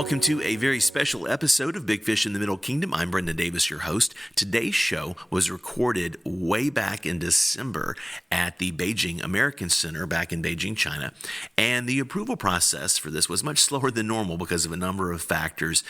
Welcome to a very special episode of Big Fish in the Middle Kingdom. I'm Brendan Davis, your host. Today's show was recorded way back in December at the Beijing American Center back in Beijing, China. And the approval process for this was much slower than normal because of a number of factors.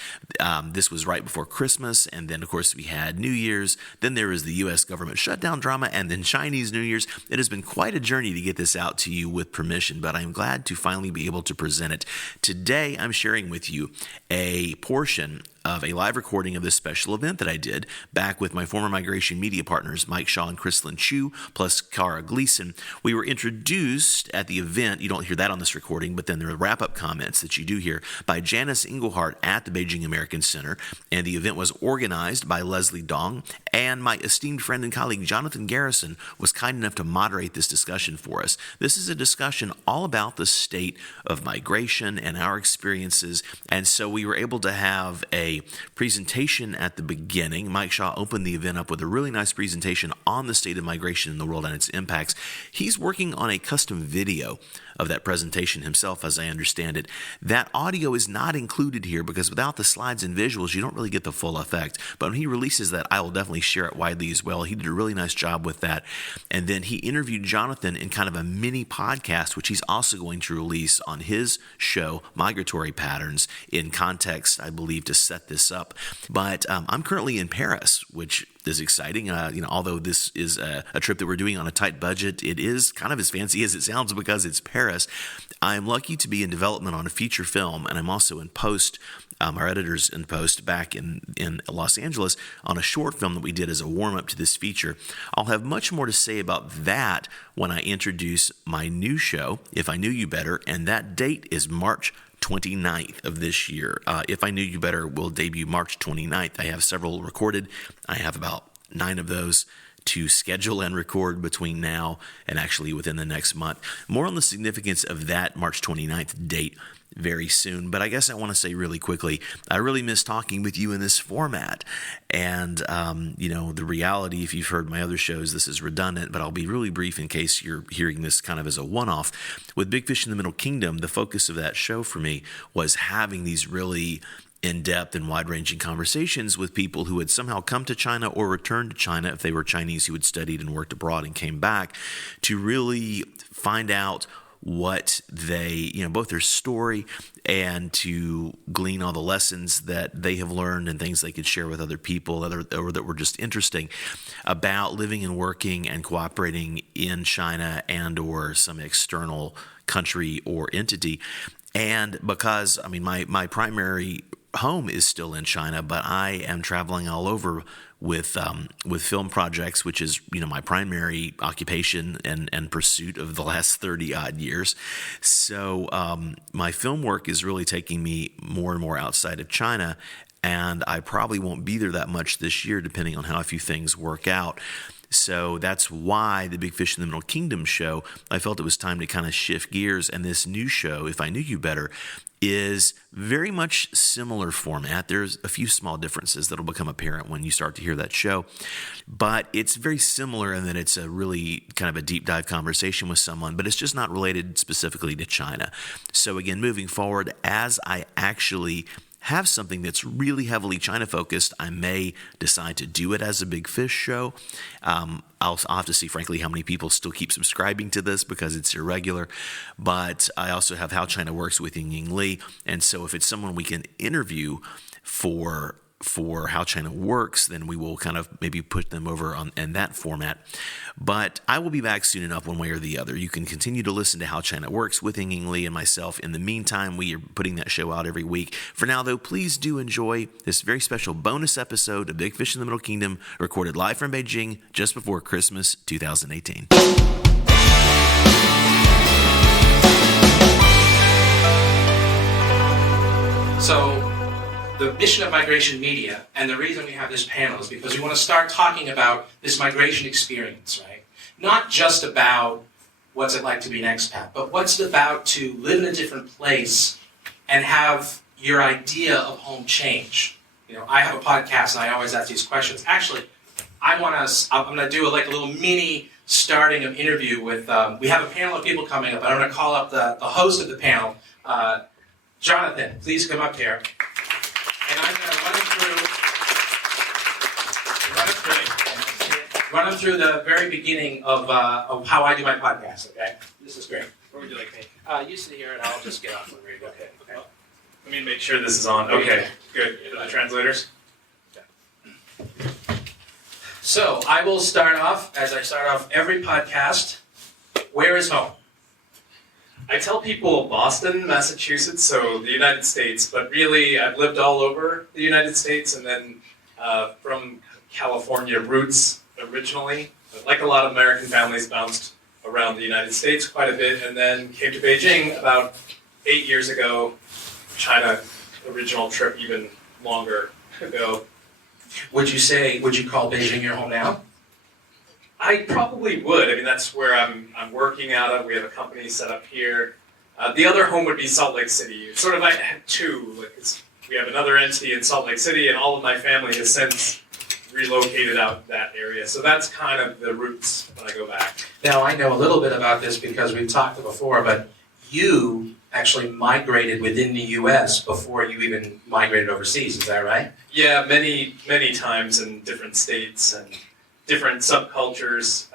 This was right before Christmas, and then, of course, we had New Year's. Then there was the U.S. government shutdown drama, and then Chinese New Year's. It has been quite a journey to get this out to you with permission, but I'm glad to finally be able to present it. Today, I'm sharing with you a portion of a live recording of this special event that I did back with my former migration media partners, Mike Shaw and CHRISLYN CHOO, plus Cara Gleeson. We were introduced at the event, you don't hear that on this recording, but then there are wrap-up comments that you do hear by Janice Englehart at the Beijing American Center, and the event was organized by Leslie Dong, and my esteemed friend and colleague Jonathan Garrison was kind enough to moderate this discussion for us. This is a discussion all about the state of migration and our experiences, and so we were able to have a presentation at the beginning. Mike Shaw opened the event up with a really nice presentation on the state of migration in the world and its impacts. He's working on a custom video of that presentation himself, as I understand it. That audio is not included here because without the slides and visuals, you don't really get the full effect. But when he releases that, I will definitely share it widely as well. He did a really nice job with that. And then he interviewed Jonathan in kind of a mini podcast, which he's also going to release on his show, Migratory Patterns, in context, I believe, to set this up. But I'm currently in Paris, which is exciting. Although this is a trip that we're doing on a tight budget, it is kind of as fancy as it sounds because it's Paris. I'm lucky to be in development on a feature film, and I'm also in post. Our editor's in post back in Los Angeles on a short film that we did as a warm-up to this feature. I'll have much more to say about that when I introduce my new show, If I Knew You Better, and that date is March 29th of this year. If I Knew You Better will debut March 29th. I have several recorded. I have about 9 of those to schedule and record between now and actually within the next month. More on the significance of that March 29th date very soon. But I guess I want to say really quickly, I really miss talking with you in this format. And, the reality, if you've heard my other shows, this is redundant, but I'll be really brief in case you're hearing this kind of as a one-off. With Big Fish in the Middle Kingdom, the focus of that show for me was having these really in-depth and wide-ranging conversations with people who had somehow come to China or returned to China if they were Chinese who had studied and worked abroad and came back to really find out what they, both their story and to glean all the lessons that they have learned and things they could share with other people or that were just interesting about living and working and cooperating in China and or some external country or entity. And because, my primary home is still in China, but I am traveling all over with film projects, which is my primary occupation and pursuit of the last 30 odd years. So my film work is really taking me more and more outside of China, and I probably won't be there that much this year, depending on how a few things work out. So that's why the Big Fish in the Middle Kingdom show, I felt it was time to kind of shift gears. And this new show, If I Knew You Better, is very much similar format. There's a few small differences that'll become apparent when you start to hear that show. But it's very similar in that it's a really kind of a deep dive conversation with someone, but it's just not related specifically to China. So again, moving forward, as I actually have something that's really heavily China-focused, I may decide to do it as a Big Fish show. I'll have to see, frankly, how many people still keep subscribing to this because it's irregular. But I also have How China Works with Ying Li. And so if it's someone we can interview for How China Works, then we will kind of maybe put them over in that format. But I will be back soon enough one way or the other. You can continue to listen to How China Works with Ying Li and myself. In the meantime, we are putting that show out every week. For now, though, please do enjoy this very special bonus episode of Big Fish in the Middle Kingdom, recorded live from Beijing just before Christmas 2018. So the mission of Migration Media, and the reason we have this panel is because we want to start talking about this migration experience, right? Not just about what's it like to be an expat, but what's it about to live in a different place and have your idea of home change. I have a podcast and I always ask these questions. Actually, I'm going to do a little mini starting of interview with, we have a panel of people coming up, and I'm going to call up the host of the panel, Jonathan, please come up here. And I'm going to run him through the very beginning of how I do my podcast, okay? This is great. Where would you like me? You sit here and I'll just get off when we're ready. Okay. Well, let me make sure this is on. Okay, good. The translators? So I will start off, as I start off every podcast, where is home? I tell people Boston, Massachusetts, so the United States, but really I've lived all over the United States, and then from California roots originally. But like a lot of American families, bounced around the United States quite a bit, and then came to Beijing about 8 years ago. China original trip even longer ago. Would you call Beijing your home now? I probably would. I mean, that's where I'm working out of. We have a company set up here. The other home would be Salt Lake City. Sort of, I had two. We have another entity in Salt Lake City, and all of my family has since relocated out that area. So that's kind of the roots when I go back. Now, I know a little bit about this because we've talked before, but you actually migrated within the U.S. before you even migrated overseas. Is that right? Yeah, many, many times in different states and different subcultures.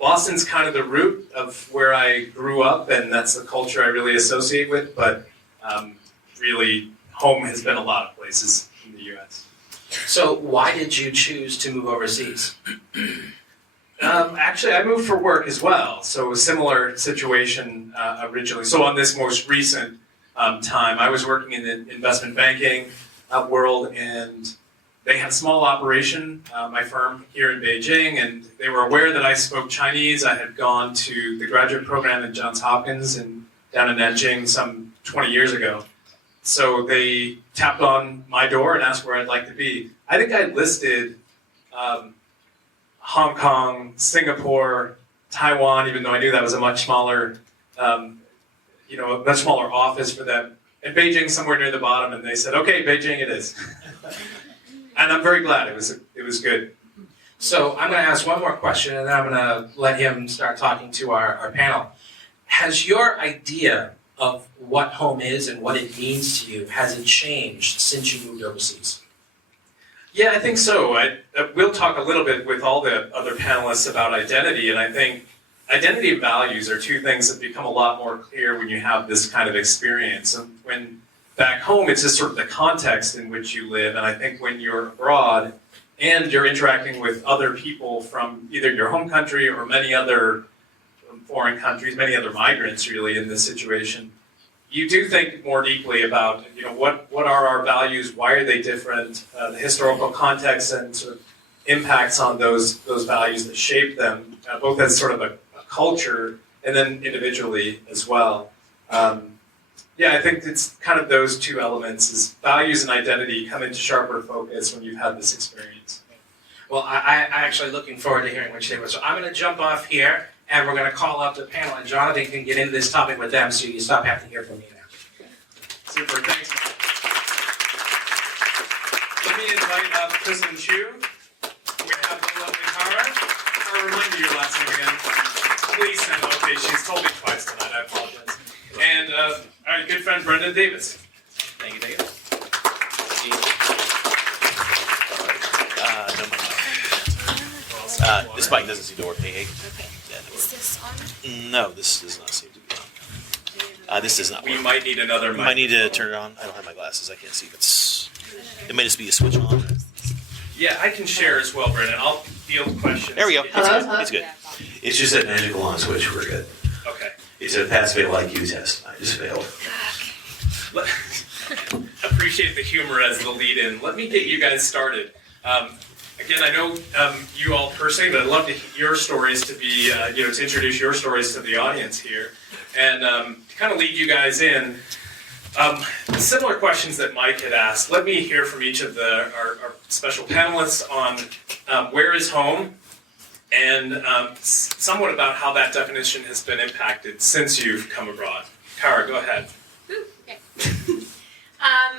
Boston's kind of the root of where I grew up, and that's the culture I really associate with, but really home has been a lot of places in the U.S. So why did you choose to move overseas? Actually, I moved for work as well, so a similar situation originally. So on this most recent time, I was working in the investment banking world, and they had a small operation, my firm here in Beijing, and they were aware that I spoke Chinese. I had gone to the graduate program at Johns Hopkins down in Nanjing some 20 years ago. So they tapped on my door and asked where I'd like to be. I think I listed Hong Kong, Singapore, Taiwan, even though I knew that was a much smaller, a much smaller office for them. And Beijing somewhere near the bottom, and they said, "Okay, Beijing it is." And I'm very glad. It was good. So I'm going to ask one more question, and then I'm going to let him start talking to our panel. Has your idea of what home is and what it means to you, has it changed since you moved overseas? Yeah, I think so. We'll talk a little bit with all the other panelists about identity, and I think identity and values are two things that become a lot more clear when you have this kind of experience. And when back home, it's just sort of the context in which you live, and I think when you're abroad and you're interacting with other people from either your home country or many other foreign countries, many other migrants really in this situation, you do think more deeply about, what are our values, why are they different, the historical context and sort of impacts on those values that shape them, both as sort of a culture and then individually as well. I think it's kind of those two elements, is values and identity come into sharper focus when you've had this experience. Well, I'm actually looking forward to hearing what you say. So I'm going to jump off here, and we're going to call up the panel, and Jonathan can get into this topic with them so you stop having to hear from me now. Super, thanks. Let me invite up CHRISLYN CHOO. We have the lovely Cara. I'll remind you your last name again. Gleeson. Okay, she's told me twice tonight. I apologize. And our good friend Brendan Davis. Thank you, David. This mic doesn't seem to work. Hey. Is this on? No, this does not seem to be on. This does not work. We might need another mic. I might need to turn it on. I don't have my glasses. I can't see. It may just be a switch on. Yeah, I can share as well, Brendan. I'll field questions. There we go. Hello? It's good. It's just that magical on switch. We're good. Okay. It's a pass-fail IQ test. I just failed. Appreciate the humor as the lead-in. Let me get you guys started. Again, I know you all personally, but I'd love to hear your stories to be, to introduce your stories to the audience here, and to kind of lead you guys in. Similar questions that Mike had asked. Let me hear from each of our special panelists on where is home, and somewhat about how that definition has been impacted since you've come abroad. Cara, go ahead. Okay.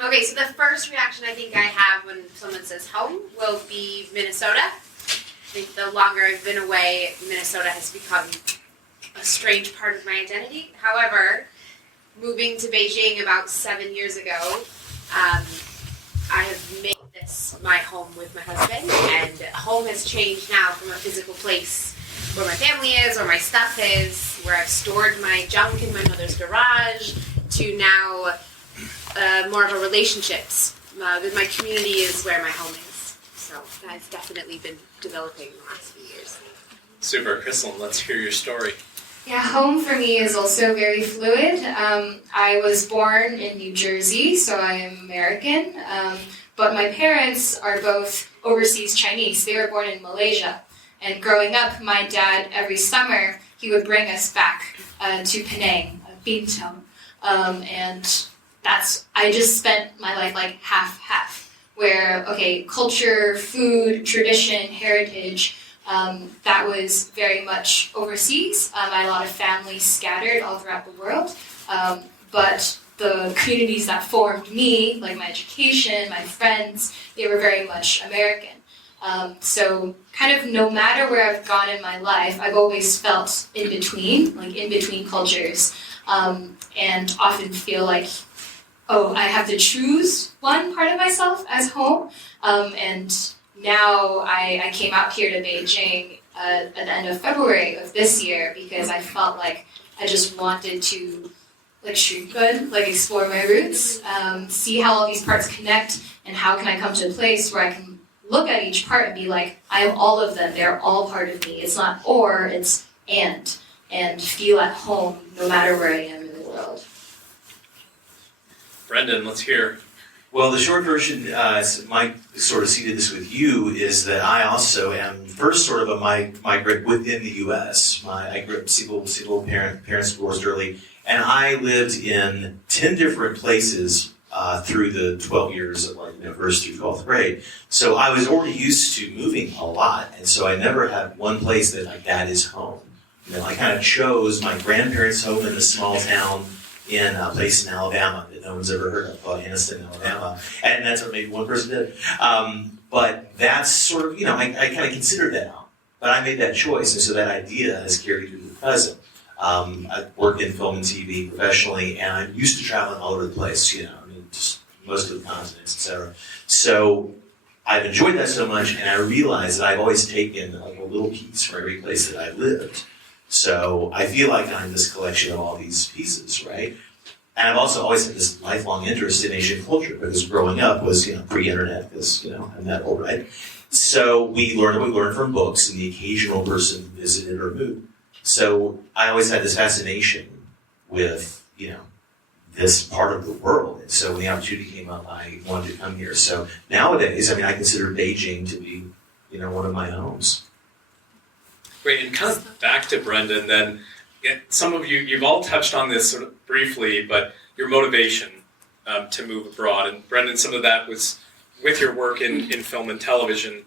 Okay, so the first reaction I think I have when someone says home will be Minnesota. I think the longer I've been away, Minnesota has become a strange part of my identity. However, moving to Beijing about 7 years ago, I have made this my home with my husband, and home has changed now from a physical place where my family is, or my stuff is, where I've stored my junk in my mother's garage, to now more of a relationships. My community is where my home is. So that's definitely been developing in the last few years. Super. CHRISLYN, let's hear your story. Yeah, home for me is also very fluid. I was born in New Jersey, so I am American, but my parents are both overseas Chinese. They were born in Malaysia. And growing up, my dad, every summer, he would bring us back to Penang, Bintang. And I just spent my life like half-half, where, okay, culture, food, tradition, heritage, that was very much overseas. I had a lot of family scattered all throughout the world. But the communities that formed me, like my education, my friends, they were very much American. So kind of no matter where I've gone in my life, I've always felt in between cultures, and often feel like, oh, I have to choose one part of myself as home. And now I came out here to Beijing at the end of February of this year because I felt like I just wanted to explore my roots, see how all these parts connect, and how can I come to a place where I can look at each part and be like, I am all of them, they're all part of me. It's not or, it's and feel at home no matter where I am in the world. Brendan, let's hear. Well, the short version, Mike sort of seeded this with you, is that I also am first sort of a migrant within the U.S. I grew up single parents divorced early, and I lived in 10 different places through the 12 years of first through 12th grade. So I was already used to moving a lot, and so I never had one place that is home. I kind of chose my grandparents' home in a small town in a place in Alabama that no one's ever heard of, called Anniston, Alabama. And that's what maybe one person did. But that's sort of, I kind of considered that out. But I made that choice, and so that idea has carried through to the present. I worked in film and TV professionally, and I'm used to traveling all over the place, just most of the continents, etc. So I've enjoyed that so much, and I realized that I've always taken a little piece from every place that I've lived. So I feel like I'm this collection of all these pieces, right? And I've also always had this lifelong interest in Asian culture, because growing up was, pre-internet, because, I'm that old, right? So we learned from books, and the occasional person visited or moved. So I always had this fascination with, this part of the world. And so when the opportunity came up, I wanted to come here. So nowadays, I consider Beijing to be, one of my homes. Great, and kind of back to Brendan then, some of you've all touched on this sort of briefly, but your motivation to move abroad. And Brendan, some of that was with your work in film and television.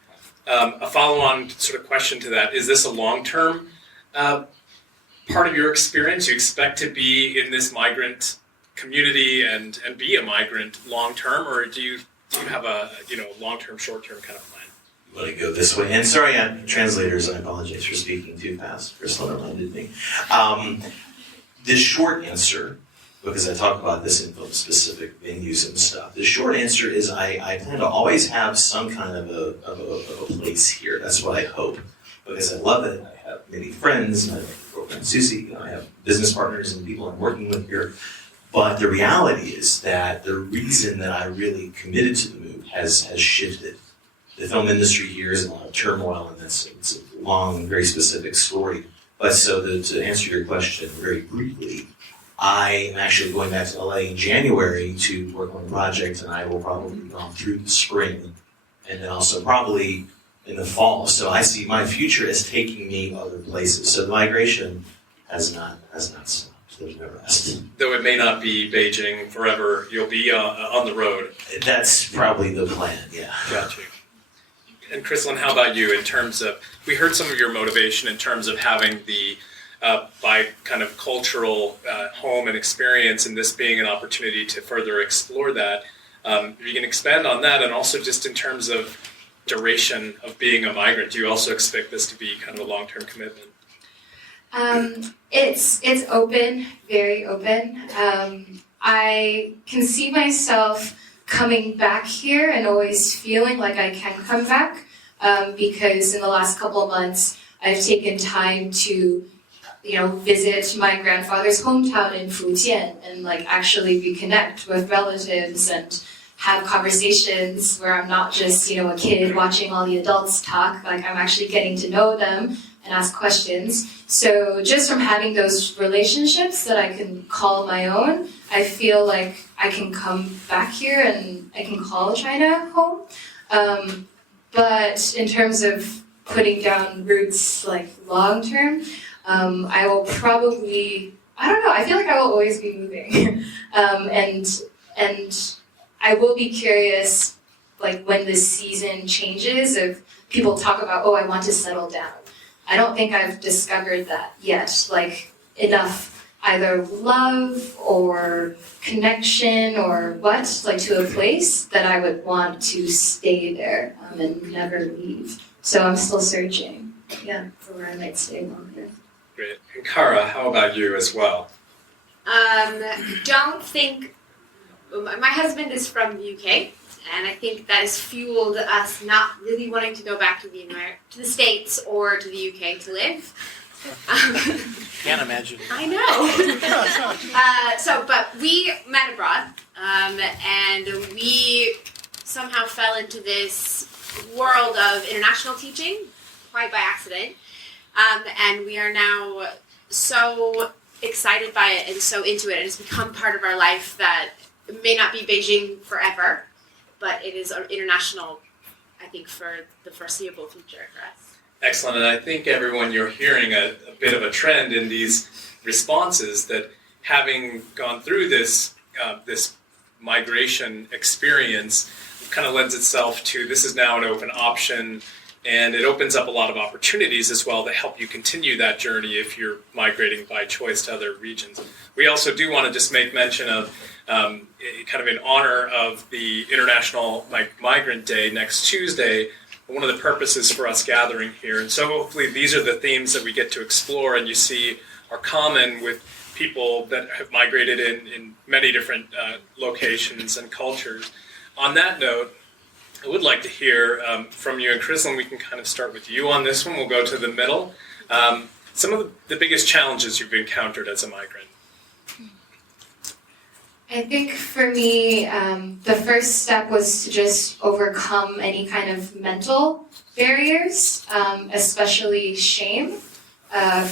A follow-on sort of question to that, is this a long-term part of your experience? You expect to be in this migrant community and be a migrant long-term, or do you have a long-term, short-term kind of plan? Let it go this way. And sorry, translators, I apologize for speaking too fast. CHRISLYN reminded me. The short answer, because I talk about this in film-specific venues and stuff, the short answer is I plan to always have some kind of a place here. That's what I hope, because I love it. I have many friends, and I have a girlfriend, Susie, I have business partners and people I'm working with here. But the reality is that the reason that I really committed to the move has shifted. The film industry here is in a lot of turmoil, and it's a long, very specific story. But so to answer your question very briefly, I am actually going back to LA in January to work on a project, and I will probably be gone through the spring, and then also probably in the fall. So I see my future as taking me other places. So the migration has not stopped. There's no rest. Though it may not be Beijing forever, you'll be on the road. That's probably the plan, yeah. Got you. And CHRISLYN, how about you in terms of, we heard some of your motivation in terms of having the by kind of cultural home and experience, and this being an opportunity to further explore that. If you can expand on that, and also just in terms of duration of being a migrant, do you also expect this to be kind of a long-term commitment? It's open, very open. I can see myself coming back here and always feeling like I can come back because in the last couple of months I've taken time to visit my grandfather's hometown in Fujian and actually reconnect with relatives and have conversations where I'm not just a kid watching all the adults talk. I'm actually getting to know them and ask questions. So just from having those relationships that I can call my own, I feel like I can come back here and I can call China home. But in terms of putting down roots long term, I will probably, I feel like I will always be moving. And I will be curious when the season changes, if people talk about, I want to settle down. I don't think I've discovered that yet, enough either love or connection or to a place that I would want to stay there and never leave. So I'm still searching, for where I might stay longer. Great. And Cara, how about you as well? Don't think, my husband is from the UK, and I think that has fueled us not really wanting to go back to the States or to the UK to live. Can't imagine. I know. But we met abroad, and we somehow fell into this world of international teaching, quite by accident, and we are now so excited by it and so into it, and it's become part of our life that it may not be Beijing forever, but it is international, I think, for the foreseeable future for us. Excellent, and I think everyone, you're hearing a bit of a trend in these responses that having gone through this migration experience kind of lends itself to this is now an open option, and it opens up a lot of opportunities as well to help you continue that journey if you're migrating by choice to other regions. We also do want to just make mention of kind of in honor of the International Migrant Day next Tuesday, one of the purposes for us gathering here. And so hopefully these are the themes that we get to explore and you see are common with people that have migrated in many different locations and cultures. On that note, I would like to hear from you, and CHRISLYN, we can kind of start with you on this one. We'll go to the middle. Some of the biggest challenges you've encountered as a migrant. I think for me, the first step was to just overcome any kind of mental barriers, especially shame,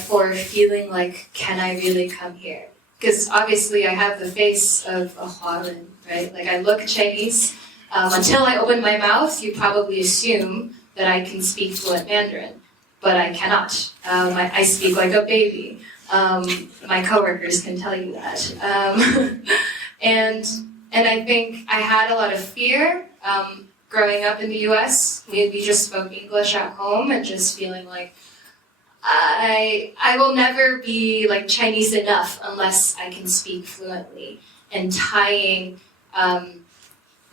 for feeling like, can I really come here? Because obviously I have the face of a Huarun, right? I look Chinese. Until I open my mouth, you probably assume that I can speak fluent Mandarin, but I cannot. I speak like a baby. My coworkers can tell you that. And I think I had a lot of fear growing up in the U.S. We just spoke English at home and just feeling like I will never be Chinese enough unless I can speak fluently, and tying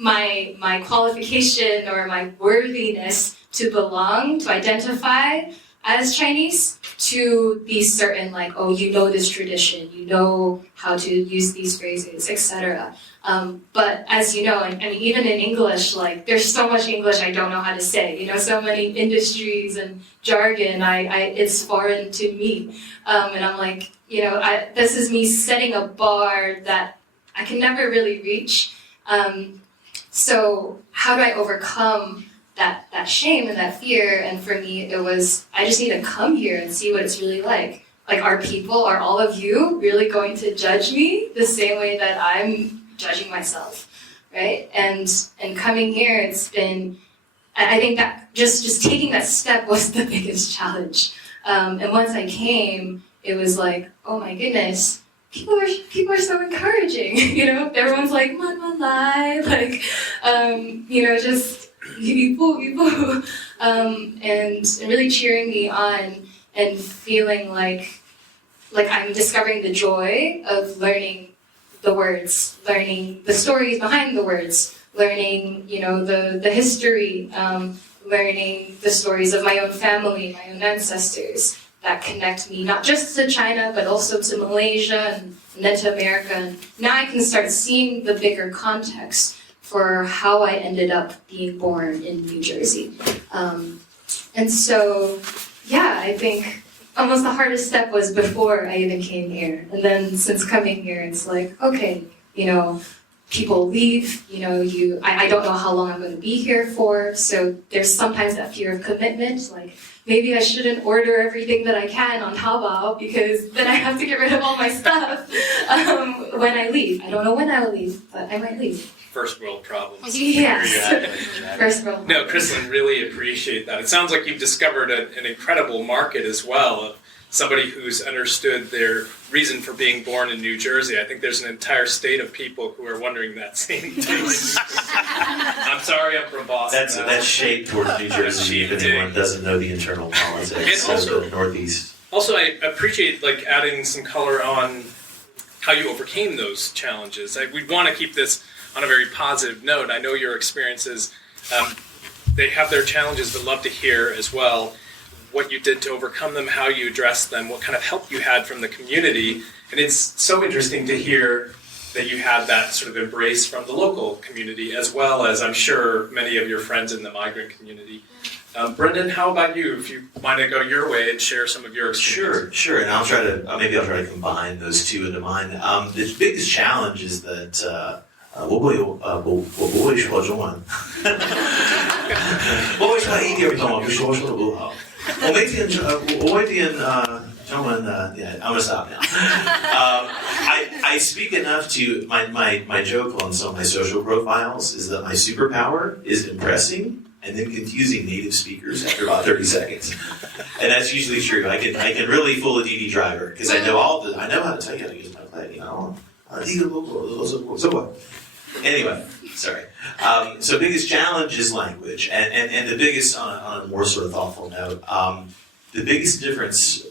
my qualification or my worthiness to belong, to identify as Chinese, to be certain you know this tradition, you know how to use these phrases, etc. But as you know, even in English, there's so much English I don't know how to say. So many industries and jargon, it's foreign to me. And I'm this is me setting a bar that I can never really reach. So how do I overcome that shame and that fear? And for me, it was, I just need to come here and see what it's really like. Are all of you really going to judge me the same way that I'm judging myself, right? And coming here, it's been, I think that just taking that step was the biggest challenge. And once I came, it was oh my goodness, people are so encouraging, everyone's man, man, lie, just and really cheering me on and feeling like I'm discovering the joy of learning the words, learning the stories behind the words, learning, the history, learning the stories of my own family, my own ancestors, that connect me not just to China, but also to Malaysia and then to America. And now I can start seeing the bigger context for how I ended up being born in New Jersey. And so, yeah, I think almost the hardest step was before I even came here. And then since coming here, it's like, okay, people leave, I don't know how long I'm going to be here for, so there's sometimes that fear of commitment, like maybe I shouldn't order everything that I can on Taobao because then I have to get rid of all my stuff when I leave. I don't know when I will leave, but I might leave. First world problems. Yes. First world No, CHRISLYN, really appreciate that. It sounds like you've discovered an incredible market as well, of somebody who's understood their reason for being born in New Jersey. I think there's an entire state of people who are wondering that same thing. I'm sorry I'm from Boston. That's shade towards New Jersey if anyone doesn't know the internal politics of the Northeast. Also, I appreciate adding some color on how you overcame those challenges. We'd want to keep this on a very positive note. I know your experiences, they have their challenges, but love to hear as well what you did to overcome them, how you addressed them, what kind of help you had from the community. And it's so interesting to hear that you had that sort of embrace from the local community, as well as I'm sure many of your friends in the migrant community. Brendan, how about you? If you want to go your way and share some of your experience. Sure. And I'll try to combine those two into mine. The biggest challenge is that 我不会说中文，我会说一点中文，说得不好。我会点中文的。Yeah, I'm gonna stop now. I speak enough to my joke on some of my social profiles is that my superpower is impressing and then confusing native speakers after about 30 seconds, and that's usually true. I can really fool a DD driver because I know how to tell you how to use my play. Anyway, sorry. So biggest challenge is language, and the biggest, on a more sort of thoughtful note, the biggest difference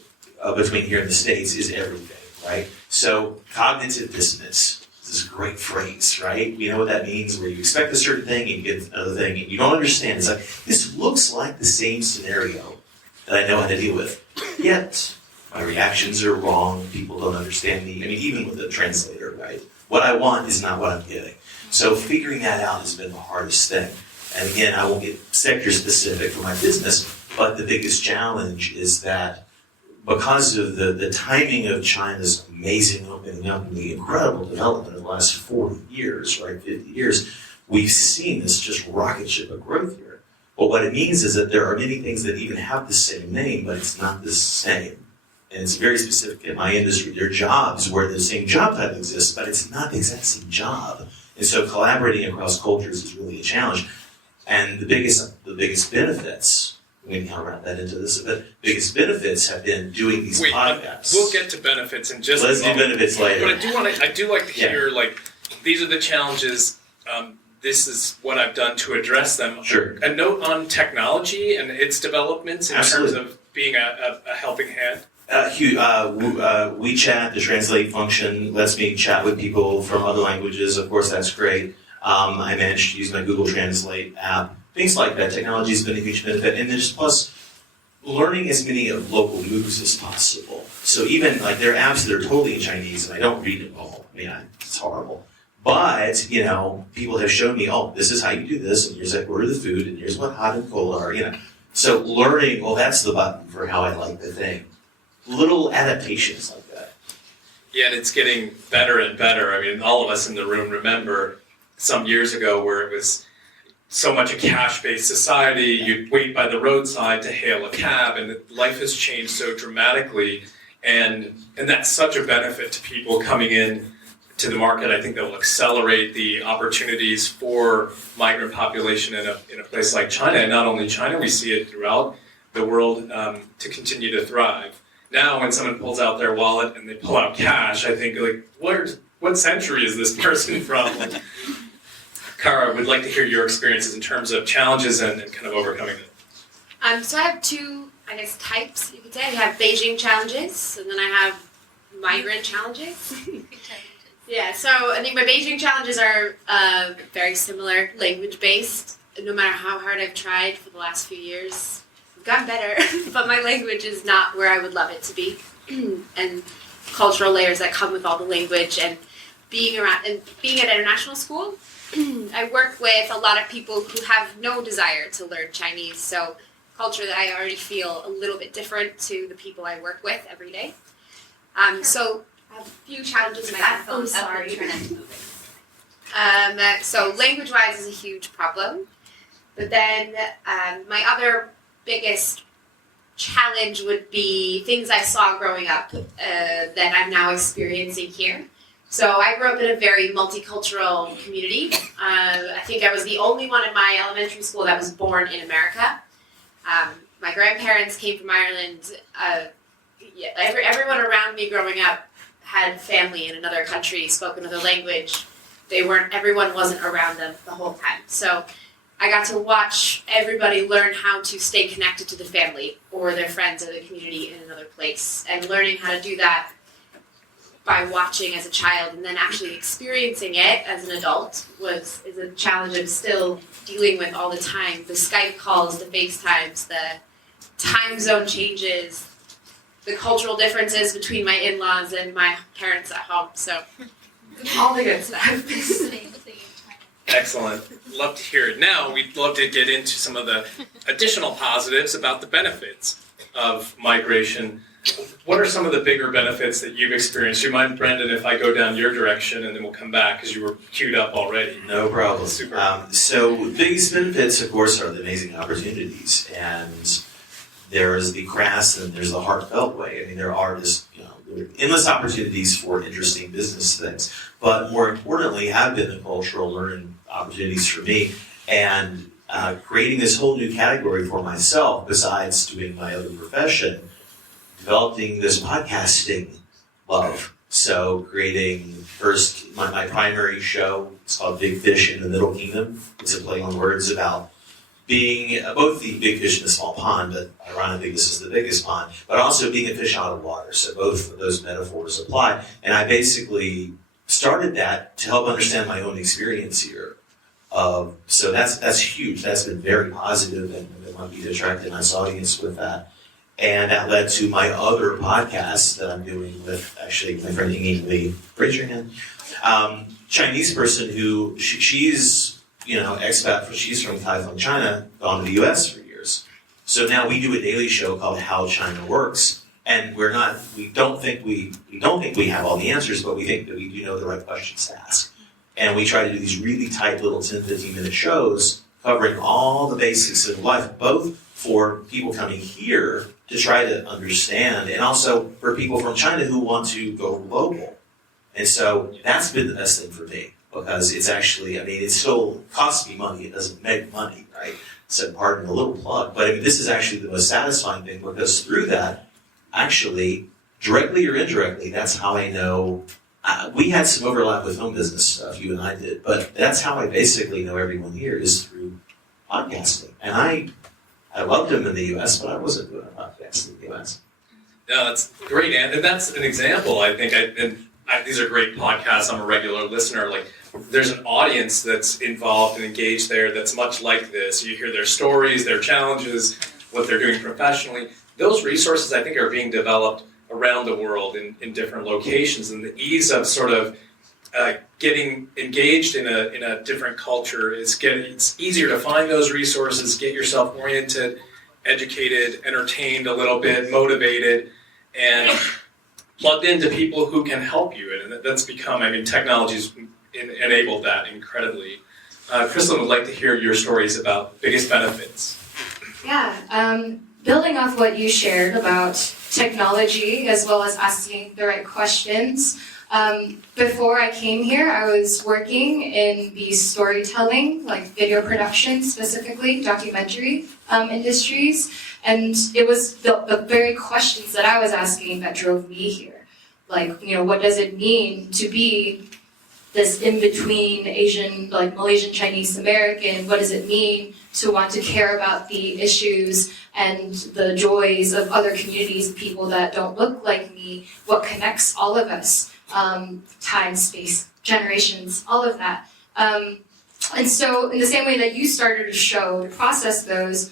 between here in the States is everything, right? So cognitive dissonance is a great phrase, right? You know what that means, where you expect a certain thing and you get another thing and you don't understand. It's like, this looks like the same scenario that I know how to deal with, yet my reactions are wrong, people don't understand me. I mean, even with a translator, right? What I want is not what I'm getting. So figuring that out has been the hardest thing. And again, I won't get sector specific for my business, but the biggest challenge is that because of the timing of China's amazing opening up and the incredible development of the last 40 years, right, 50 years, we've seen this just rocket ship of growth here. But what it means is that there are many things that even have the same name, but it's not the same. And it's very specific in my industry. There are jobs where the same job title exists, but it's not the exact same job. And so collaborating across cultures is really a challenge. And the biggest benefits, maybe I'll wrap that into this a bit, biggest benefits have been doing these podcasts. We'll get to benefits in just a moment. Let's do benefits later. But I do like to hear, these are the challenges, this is what I've done to address them. Sure. A note on technology and its developments in Absolutely. terms of being a helping hand. WeChat, the translate function, lets me chat with people from other languages. Of course, that's great. I managed to use my Google Translate app. Things like that. Technology has been a huge benefit. And then just plus, learning as many of local moves as possible. So even there are apps that are totally in Chinese, and I don't read it all. I mean, it's horrible. But, people have shown me, this is how you do this, and here's how you order the food, and here's what hot and cold are, So learning, that's the button for how I like the thing. Little adaptations like that. Yeah, and it's getting better and better. I mean, all of us in the room remember some years ago where it was so much a cash-based society. You'd wait by the roadside to hail a cab, and life has changed so dramatically. And that's such a benefit to people coming in to the market. I think that will accelerate the opportunities for migrant population in a place like China. And not only China, we see it throughout the world to continue to thrive. Now, when someone pulls out their wallet and they pull out cash, I think, what century is this person from? Cara, we'd like to hear your experiences in terms of challenges and kind of overcoming them. So I have two, types, you could say. I have Beijing challenges, and then I have migrant challenges. Yeah, so I think my Beijing challenges are very similar, language-based. No matter how hard I've tried for the last few years, gotten better, but my language is not where I would love it to be. And cultural layers that come with all the language and being around and being at international school, I work with a lot of people who have no desire to learn Chinese, so culture that I already feel a little bit different to the people I work with every day. So I have a few challenges. Oh, sorry. So language-wise is a huge problem. But then my other biggest challenge would be things I saw growing up that I'm now experiencing here. So I grew up in a very multicultural community. I think I was the only one in my elementary school that was born in America. My grandparents came from Ireland. Everyone around me growing up had family in another country, spoke another language. Everyone wasn't around them the whole time. So I got to watch everybody learn how to stay connected to the family or their friends or the community in another place. And learning how to do that by watching as a child and then actually experiencing it as an adult is a challenge I'm still dealing with all the time. The Skype calls, the FaceTimes, the time zone changes, the cultural differences between my in-laws and my parents at home. So all the good stuff. Excellent. Love to hear it. Now, we'd love to get into some of the additional positives about the benefits of migration. What are some of the bigger benefits that you've experienced? Do you mind, Brendan, if I go down your direction and then we'll come back because you were queued up already? No problem. Super. So the biggest benefits, of course, are the amazing opportunities. And there's the crass and there's the heartfelt way. I mean, there are just, there are endless opportunities for interesting business things. But more importantly, have been the cultural learning opportunities for me. And creating this whole new category for myself, besides doing my other profession, developing this podcasting love. So creating first my primary show, it's called Big Fish in the Middle Kingdom. It's a play on words about being both the big fish in the small pond, but ironically this is the biggest pond, but also being a fish out of water. So both of those metaphors apply. And I basically started that to help understand my own experience here. So that's huge. That's been very positive, and I want to attract a nice audience with that. And that led to my other podcast that I'm doing with actually my friend Ying Li. Raise your hand. Chinese person who she's expat. She's from Kaifeng, China, gone to the U.S. for years. So now we do a daily show called How China Works, and we don't think we have all the answers, but we think that we do know the right questions to ask. And we try to do these really tight little 10, 15-minute shows covering all the basics of life, both for people coming here to try to understand, and also for people from China who want to go global. And so that's been the best thing for me, because it's actually, it still costs me money. It doesn't make money, right? So pardon the little plug. But this is actually the most satisfying thing, because through that, actually, directly or indirectly, that's how I know. We had some overlap with home business stuff, you and I did, but that's how I basically know everyone here is through podcasting. And I loved them in the U.S., but I wasn't doing a podcast in the U.S. No, that's great, and that's an example. I think, these are great podcasts. I'm a regular listener. Like, there's an audience that's involved and engaged there that's much like this. You hear their stories, their challenges, what they're doing professionally. Those resources, I think, are being developed around the world in different locations, and the ease of sort of getting engaged in a different culture it's easier to find those resources, get yourself oriented, educated, entertained a little bit, motivated, and plugged into people who can help you. And that's become, technology's enabled that incredibly. CHRISLYN would like to hear your stories about biggest benefits. Yeah, building off what you shared about technology as well as asking the right questions. Before I came here, I was working in the storytelling, like video production specifically, documentary industries, and it was the very questions that I was asking that drove me here. Like, what does it mean to be this in-between Asian, like Malaysian, Chinese, American? What does it mean to want to care about the issues and the joys of other communities, people that don't look like me? What connects all of us? Time, space, generations, all of that. And so in the same way that you started a show to process those,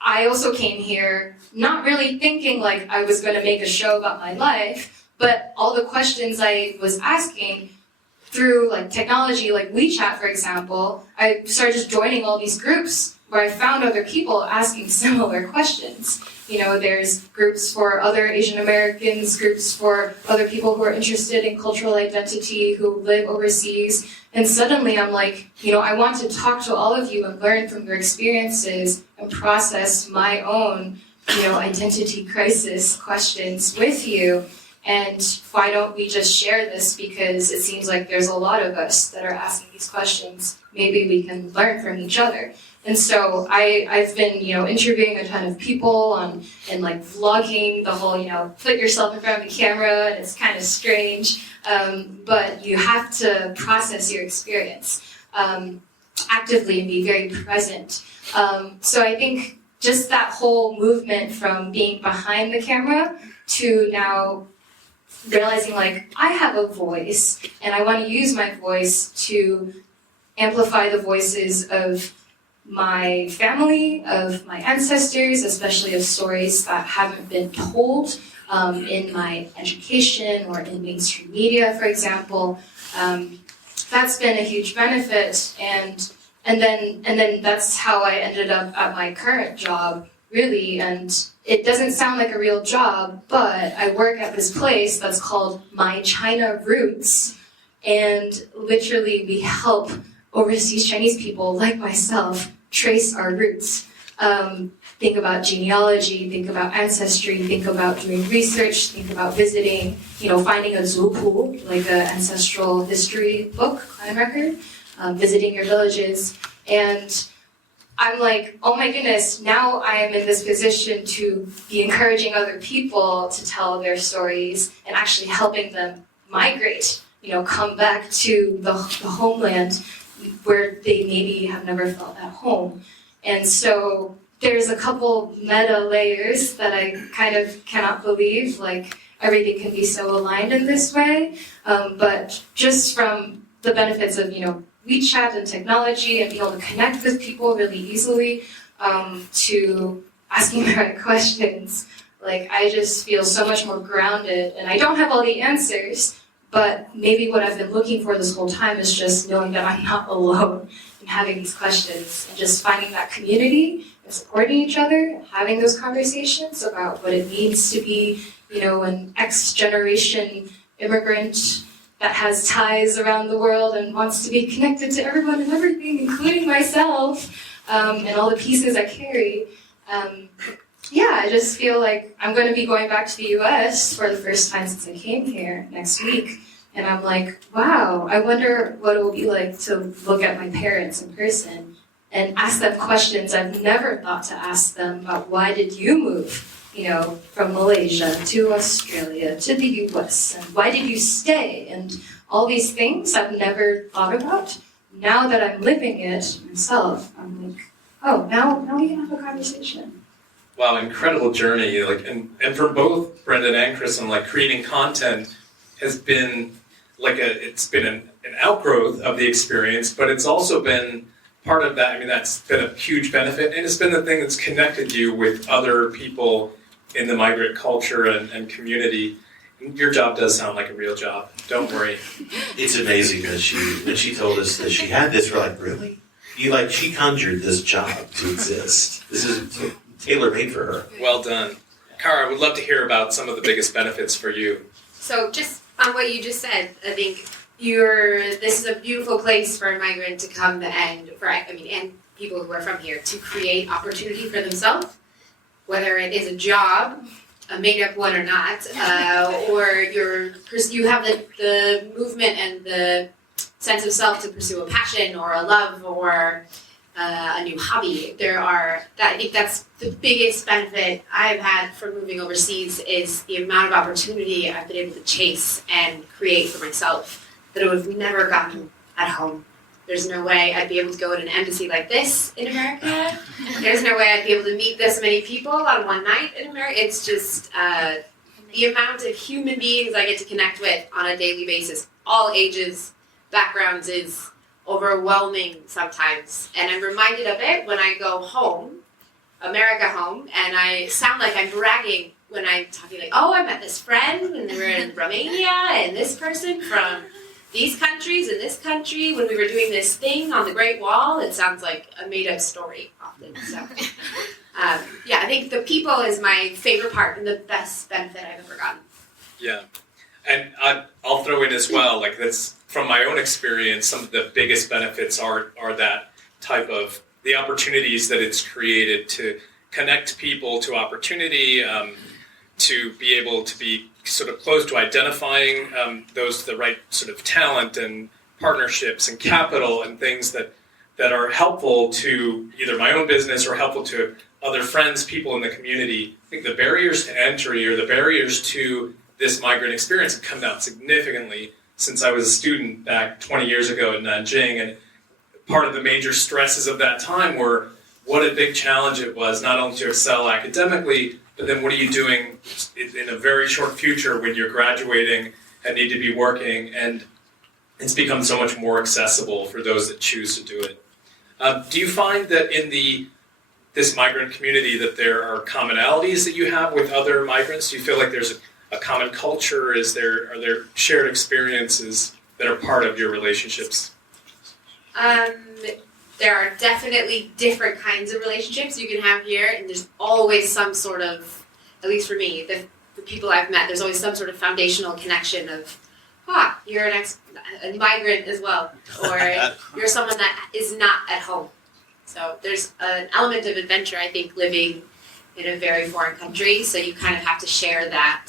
I also came here not really thinking like I was going to make a show about my life, but all the questions I was asking through like technology, like WeChat, for example, I started just joining all these groups where I found other people asking similar questions. You know, there's groups for other Asian Americans, groups for other people who are interested in cultural identity, who live overseas. And suddenly I'm like, you know, I want to talk to all of you and learn from your experiences and process my own, you know, identity crisis questions with you. And why don't we just share this? Because it seems like there's a lot of us that are asking these questions. Maybe we can learn from each other. And so I've been, you know, interviewing a ton of people and like vlogging the whole, you know, put yourself in front of the camera, and it's kind of strange, but you have to process your experience actively and be very present. So I think just that whole movement from being behind the camera to now realizing like I have a voice and I want to use my voice to amplify the voices of my family, of my ancestors, especially of stories that haven't been told in my education or in mainstream media, for example. That's been a huge benefit, and then that's how I ended up at my current job, really. And it doesn't sound like a real job, but I work at this place that's called My China Roots, and literally we help overseas Chinese people like myself trace our roots. Think about genealogy, think about ancestry, think about doing research, think about visiting, you know, finding a zupu, like an ancestral history book, clan record, visiting your villages. And I'm like, oh my goodness, now I am in this position to be encouraging other people to tell their stories and actually helping them migrate, you know, come back to the homeland where they maybe have never felt at home. And so there's a couple meta layers that I kind of cannot believe, like everything can be so aligned in this way. But just from the benefits of, you know, WeChat and technology and being able to connect with people really easily, to asking the right questions, like I just feel so much more grounded. And I don't have all the answers, but maybe what I've been looking for this whole time is just knowing that I'm not alone in having these questions and just finding that community and supporting each other and having those conversations about what it means to be, you know, an X-generation immigrant that has ties around the world and wants to be connected to everyone and everything, including myself, and all the pieces I carry. Yeah, I just feel like I'm going to be going back to the US for the first time since I came here next week. And I'm like, wow, I wonder what it will be like to look at my parents in person and ask them questions I've never thought to ask them about why did you move, you know, from Malaysia to Australia to the US, and why did you stay? And all these things I've never thought about. Now that I'm living it myself, I'm like, oh, now we can have a conversation. Wow, incredible journey. Like, and for both Brendan and CHRISLYN, like creating content has been like it's been an outgrowth of the experience, but it's also been part of that. I mean, that's been a huge benefit, and it's been the thing that's connected you with other people in the migrant culture and community. Your job does sound like a real job. Don't worry. It's amazing that when she told us that she had this, we're like, really? She conjured this job to exist. This is tailor-made for her. Well done. Cara, I would love to hear about some of the biggest benefits for you. So just on what you just said, I think this is a beautiful place for a migrant to come and people who are from here to create opportunity for themselves, whether it is a job, a made-up one or not, or you have the movement and the sense of self to pursue a passion or a love or a new hobby. I think that's the biggest benefit I've had from moving overseas is the amount of opportunity I've been able to chase and create for myself that I would have never gotten at home. There's no way I'd be able to go to an embassy like this in America. There's no way I'd be able to meet this many people on one night in America. It's just the amount of human beings I get to connect with on a daily basis, all ages, backgrounds, is overwhelming sometimes. And I'm reminded of it when I go home America home, and I sound like I'm bragging when I'm talking like, oh, I met this friend when we were in Romania, and this person from these countries and this country when we were doing this thing on the Great Wall. It sounds like a made-up story often. So, I think the people is my favorite part and the best benefit I've ever gotten. Yeah, and I'll throw in as well, like that's from my own experience, some of the biggest benefits are that type of, the opportunities that it's created to connect people to opportunity, to be able to be sort of close to identifying the right sort of talent and partnerships and capital and things that are helpful to either my own business or helpful to other friends, people in the community. I think the barriers to entry or the barriers to this migrant experience have come down significantly since I was a student back 20 years ago in Nanjing. And part of the major stresses of that time were what a big challenge it was, not only to excel academically, but then what are you doing in a very short future when you're graduating and need to be working? And it's become so much more accessible for those that choose to do it. Do you find that in this migrant community that there are commonalities that you have with other migrants? Do you feel like there's a common culture? Are there shared experiences that are part of your relationships? There are definitely different kinds of relationships you can have here, and there's always some sort of, at least for me, the people I've met, there's always some sort of foundational connection of, you're a migrant as well, or you're someone that is not at home. So there's an element of adventure, I think, living in a very foreign country, so you kind of have to share that,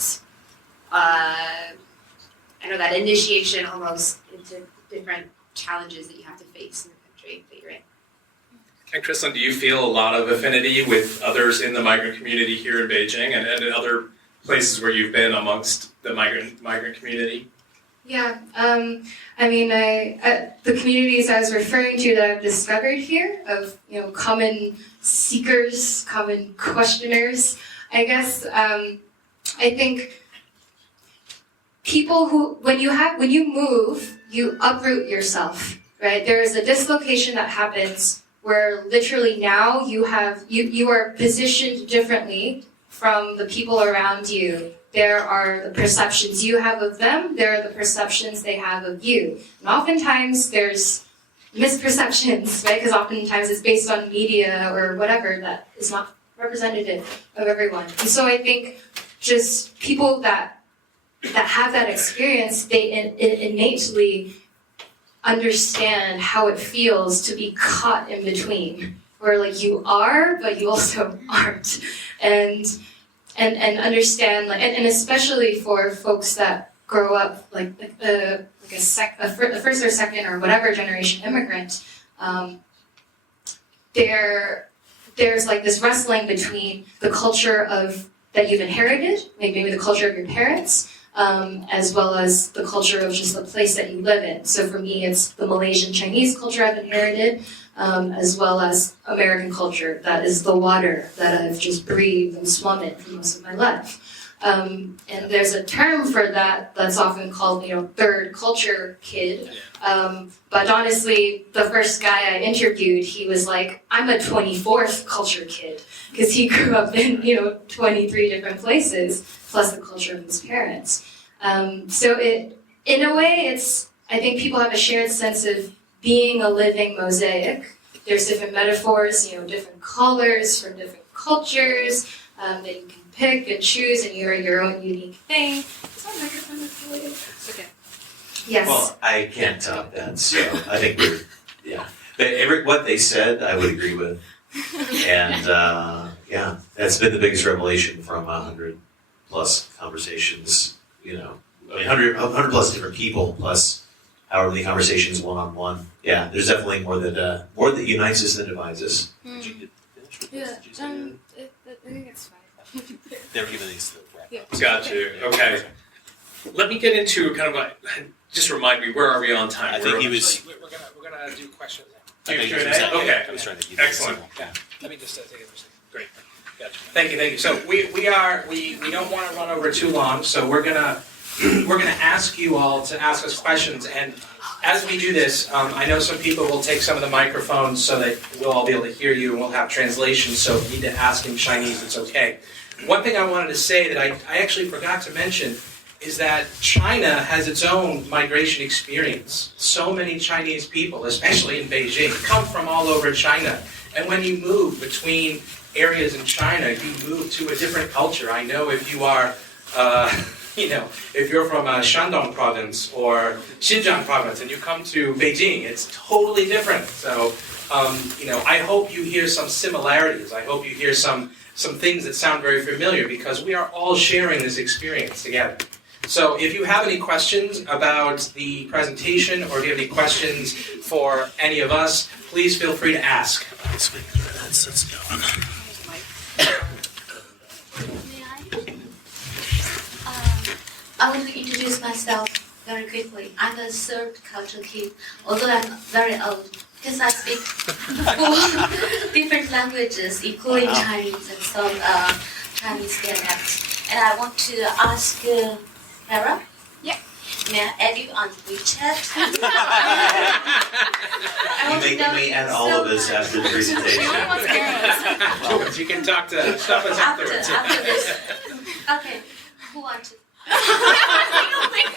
that initiation almost into different challenges that you have to face in the country that you're in. And CHRISLYN, do you feel a lot of affinity with others in the migrant community here in Beijing and in other places where you've been amongst the migrant community? Yeah, the communities I was referring to that I've discovered here of, common seekers, common questioners, I guess, I think people who, when you move, you uproot yourself, right? There is a dislocation that happens where literally now you are positioned differently from the people around you. There are the perceptions you have of them, there are the perceptions they have of you. And oftentimes there's misperceptions, right? Because oftentimes it's based on media or whatever that is not representative of everyone. And so I think just people that have that experience, they innately understand how it feels to be caught in between, where like you are, but you also aren't, and understand, and especially for folks that grow up like a first or second or whatever generation immigrant, there's like this wrestling between the culture that you've inherited, maybe the culture of your parents, as well as the culture of just the place that you live in. So for me, it's the Malaysian Chinese culture I've inherited, as well as American culture. That is the water that I've just breathed and swum in for most of my life. And there's a term for that that's often called, third culture kid. But honestly, the first guy I interviewed, he was like, I'm a 24th culture kid, because he grew up in, 23 different places, plus the culture of his parents. So in a way, I think people have a shared sense of being a living mosaic. There's different metaphors, different colors from different cultures that you can pick and choose, and you're your own unique thing. Is that microphone affiliated? Okay. Yes. Well, I can't top that, so I think But what they said, I would agree with. And that's been the biggest revelation from 100 plus conversations, 100 plus different people, plus however many conversations one-on-one. Yeah, there's definitely more that unites us than divides us. I think it's fine. They were giving these Got you. Okay. Let me get into just remind me, where are we on time? I think he was. We're gonna do questions now. Okay. I was trying to keep Excellent. Yeah. Let me just take it for a second. Great. Gotcha. Thank you. So we don't want to run over too long, so we're gonna ask you all to ask us questions, and as we do this, I know some people will take some of the microphones so that we'll all be able to hear you and we'll have translation, so if you need to ask in Chinese, it's okay. One thing I wanted to say that I actually forgot to mention is that China has its own migration experience. So many Chinese people, especially in Beijing, come from all over China. And when you move between areas in China, you move to a different culture. I know if you are, if you're from Shandong province or Xinjiang province and you come to Beijing, it's totally different. So, I hope you hear some similarities. I hope you hear some things that sound very familiar because we are all sharing this experience together. So if you have any questions about the presentation or if you have any questions for any of us, please feel free to ask. I want to introduce myself very quickly. I'm a third culture kid, although I'm very old, because I speak 4 different languages, including Chinese and some Chinese dialects. And I want to ask Cara? Yeah. May I add you on WeChat? We add all of us after the presentation. You can talk to stuff us afterwards. After this. Okay. Who wants to?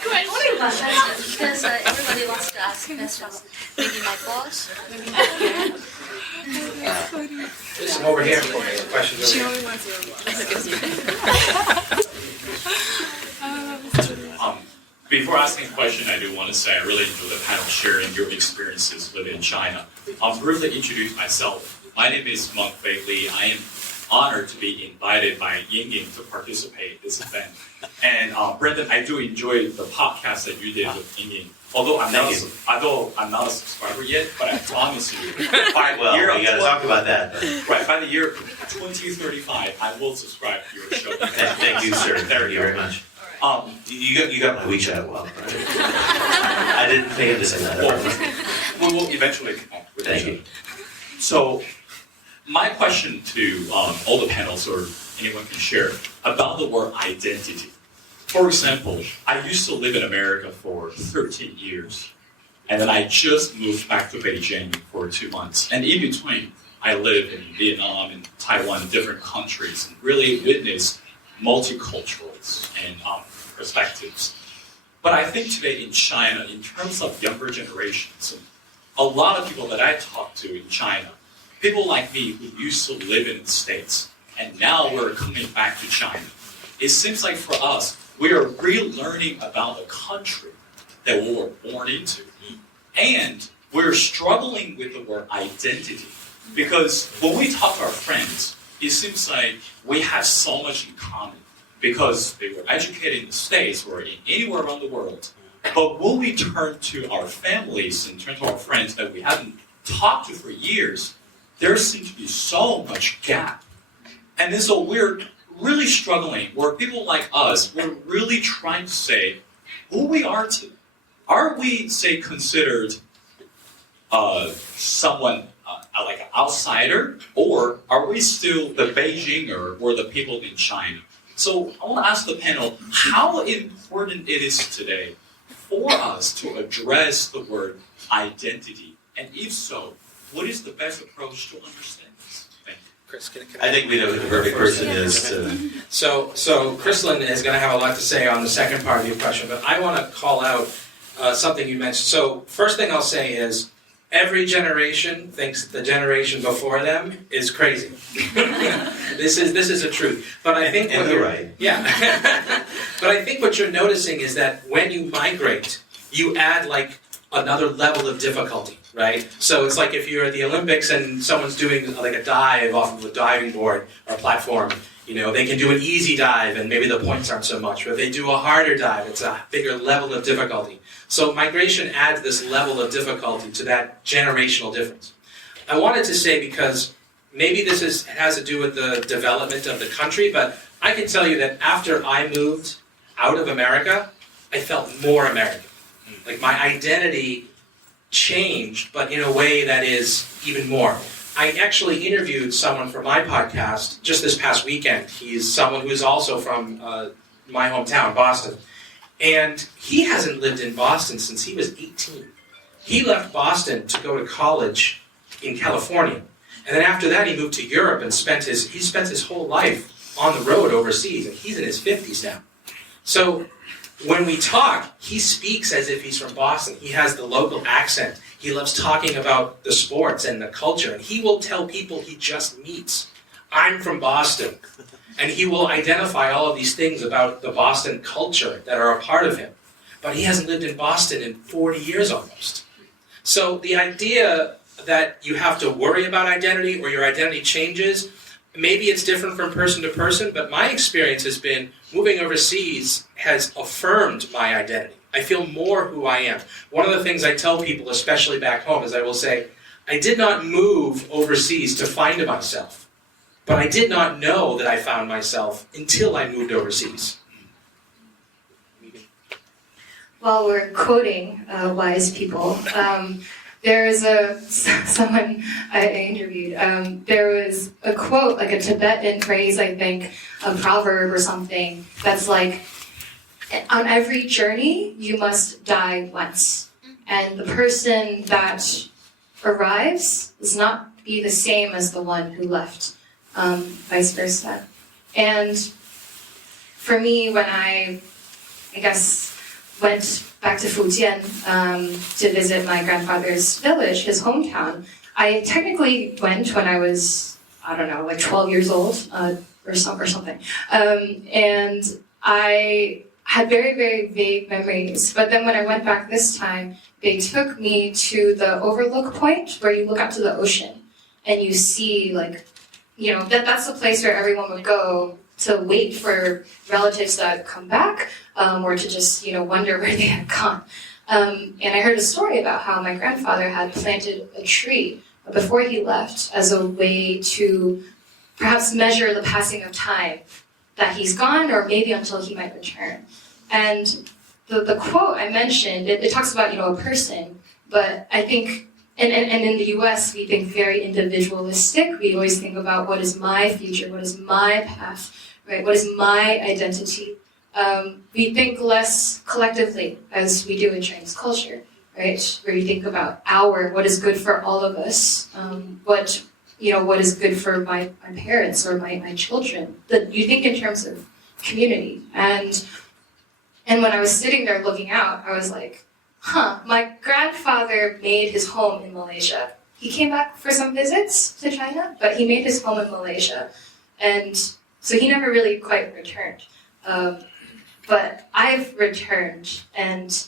Only one question, because everybody wants to ask questions. Maybe my boss, maybe my parents. There's some over here for you. Questions over here. Before asking a question, I do want to say I really enjoy the panel sharing your experiences living in China. I'll briefly introduce myself. My name is Monk Fei Li. I am honored to be invited by Ying Ying to participate in this event. And Brendan, I do enjoy the podcast that you did with Ying Ying. Although I'm not a subscriber yet, but I promise you, by the year we got to talk about that. Right, by the year 2035, I will subscribe to your show. Thank you, sir. Thank you very much. You got my WeChat well, right? I didn't pay him to say that. We will eventually connect with Thank each other. you. So, my question to all the panels or anyone can share about the word identity. For example, I used to live in America for 13 years, and then I just moved back to Beijing for 2 months. And in between, I lived in Vietnam and Taiwan, different countries, and really witnessed multiculturals and perspectives. But I think today in China, in terms of younger generations, a lot of people that I talk to in China, people like me who used to live in the States, and now we're coming back to China. It seems like for us, we are relearning about the country that we were born into. And we're struggling with the word identity. Because when we talk to our friends, it seems like we have so much in common. Because they were educated in the States or anywhere around the world. But when we turn to our families and turn to our friends that we haven't talked to for years, there seems to be so much gap. And then so we're really struggling, where people like us, we're really trying to say who we are to. Are we, say, considered someone like an outsider, or are we still the Beijinger or the people in China? So I want to ask the panel, how important it is today for us to address the word identity, and if so, what is the best approach to understand this? Thank you. Chris, can I think we know who the perfect person is to... So CHRISLYN is going to have a lot to say on the second part of your question, but I want to call out something you mentioned. So first thing I'll say is, every generation thinks the generation before them is crazy. This is a truth. But I think and they're right. Yeah. But I think what you're noticing is that when you migrate, you add like another level of difficulty, right? So it's like if you're at the Olympics and someone's doing like a dive off of a diving board or platform, you know, they can do an easy dive and maybe the points aren't so much. But if they do a harder dive, it's a bigger level of difficulty. So migration adds this level of difficulty to that generational difference. I wanted to say, because maybe this has to do with the development of the country, but I can tell you that after I moved out of America, I felt more American. Like my identity changed, but in a way that is even more. I actually interviewed someone for my podcast just this past weekend. He's someone who's also from my hometown, Boston. And he hasn't lived in Boston since he was 18. He left Boston to go to college in California. And then after that, he moved to Europe and spent his whole life on the road overseas. And he's in his 50s now. So when we talk, he speaks as if he's from Boston. He has the local accent. He loves talking about the sports and the culture. And he will tell people he just meets, I'm from Boston. And he will identify all of these things about the Boston culture that are a part of him. But he hasn't lived in Boston in 40 years almost. So the idea that you have to worry about identity or your identity changes, maybe it's different from person to person, but my experience has been moving overseas has affirmed my identity. I feel more who I am. One of the things I tell people, especially back home, is I will say, I did not move overseas to find myself. But I did not know that I found myself until I moved overseas. While we're quoting wise people, there is someone I interviewed. There was a quote, like a Tibetan phrase, I think, a proverb or something, that's like, on every journey, you must die once. And the person that arrives does not be the same as the one who left. Vice versa. And for me, when I guess, went back to Fujian to visit my grandfather's village, his hometown, I technically went when I was, I don't know, like 12 years old or something. And I had very, very vague memories. But then when I went back this time, they took me to the overlook point where you look out to the ocean and you see, like, you know, that's the place where everyone would go to wait for relatives that come back, or to just, you know, wonder where they had gone. And I heard a story about how my grandfather had planted a tree before he left as a way to perhaps measure the passing of time, that he's gone or maybe until he might return. And the quote I mentioned, it talks about, you know, a person, but I think, and in the US, we think very individualistic. We always think about what is my future, what is my path, right? What is my identity? We think less collectively as we do in Chinese culture, right? Where you think about what is good for all of us, what is good for my parents or my children. That you think in terms of community. And when I was sitting there looking out, I was like, my grandfather made his home in Malaysia. He came back for some visits to China, but he made his home in Malaysia. And so he never really quite returned. But I've returned, and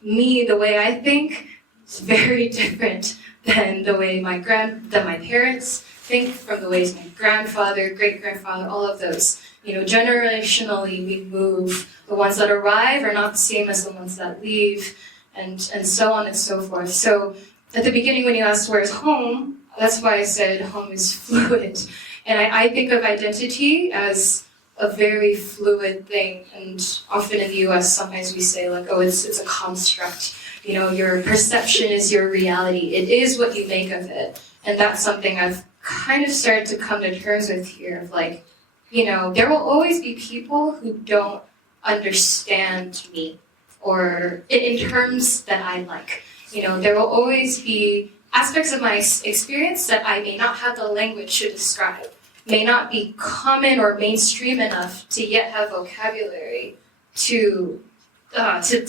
me, the way I think, is very different than the way my parents think, from the ways my grandfather, great-grandfather, all of those. You know, generationally, we move. The ones that arrive are not the same as the ones that leave, and so on and so forth. So at the beginning, when you asked where's home, that's why I said home is fluid. And I think of identity as a very fluid thing. And often in the US, sometimes we say, like, oh, it's a construct. You know, your perception is your reality. It is what you make of it. And that's something I've kind of started to come to terms with here, of like, you know, there will always be people who don't understand me, or in terms that I like. You know, there will always be aspects of my experience that I may not have the language to describe, may not be common or mainstream enough to yet have vocabulary to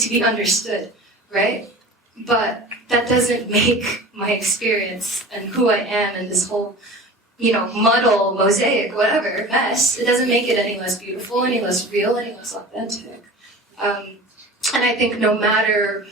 be understood, right? But that doesn't make my experience and who I am and this whole, you know, muddle, mosaic, whatever, mess, it doesn't make it any less beautiful, any less real, any less authentic. And I think no matter,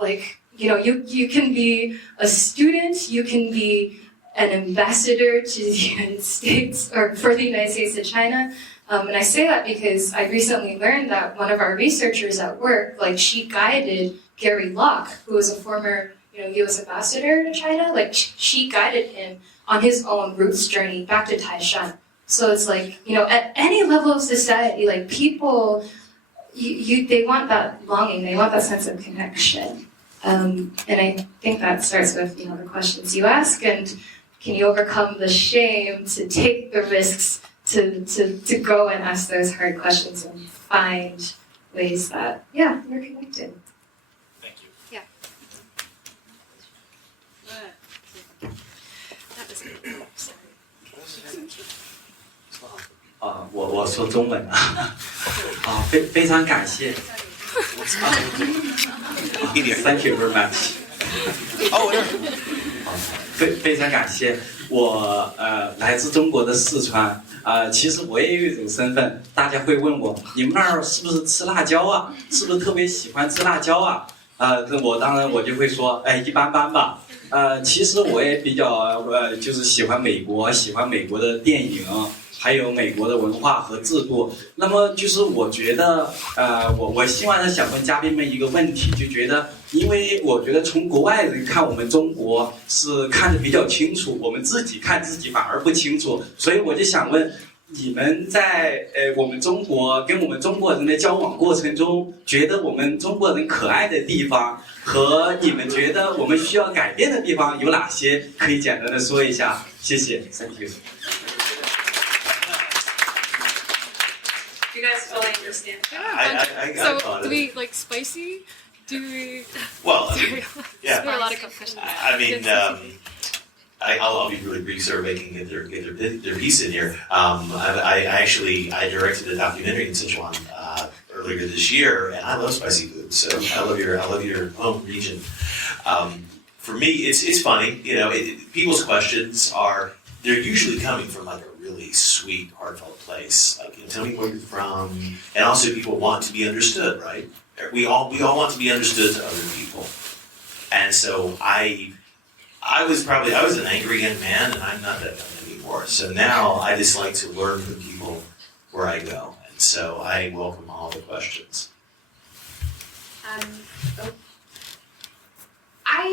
like, you know, you can be a student, you can be an ambassador to the United States, or for the United States to China. And I say that because I recently learned that one of our researchers at work, like, she guided Gary Locke, who was a former, you know, U.S. ambassador to China. Like, she guided him on his own roots journey back to Taishan. So it's like, you know, at any level of society, like, people, they want that longing, they want that sense of connection. And I think that starts with, you know, the questions you ask, and can you overcome the shame to take the risks to go and ask those hard questions and find ways that, yeah, you're connected. Thank you. Yeah. 说中文啊。好，非常感谢。Thank you very much。非常感谢。我来自中国的四川。其实我也有一种身份，大家会问我，你们那儿是不是吃辣椒啊？是不是特别喜欢吃辣椒啊？我当然我就会说，一般般吧。其实我也比较就是喜欢美国的电影，还有美国的文化和制度。那么就是我觉得，我希望想问嘉宾们一个问题，就觉得，因为我觉得从国外人看我们中国是看得比较清楚，我们自己看自己反而不清楚，所以我就想问，你们在我们中国跟我们中国人的交往过程中，觉得我们中国人可爱的地方和你们觉得我们需要改变的地方有哪些？可以简单的说一下，谢谢 ，Thank you。You guys totally understand. I So, thought do it. we like spicy? Do we? Well, I Sorry. mean, yeah. There are a lot of questions. I mean, I'll be really brief so everybody can get their piece in here. I directed a documentary in Sichuan earlier this year, and I love spicy food. So I love your home region. For me, it's funny. You know, people's questions they're usually coming from like a really sweet, heartfelt place. Like, tell me where you're from, and also people want to be understood, right? We all want to be understood to other people, and so I was an angry young man, and I'm not that young anymore. So now I just like to learn from people where I go, and so I welcome all the questions. I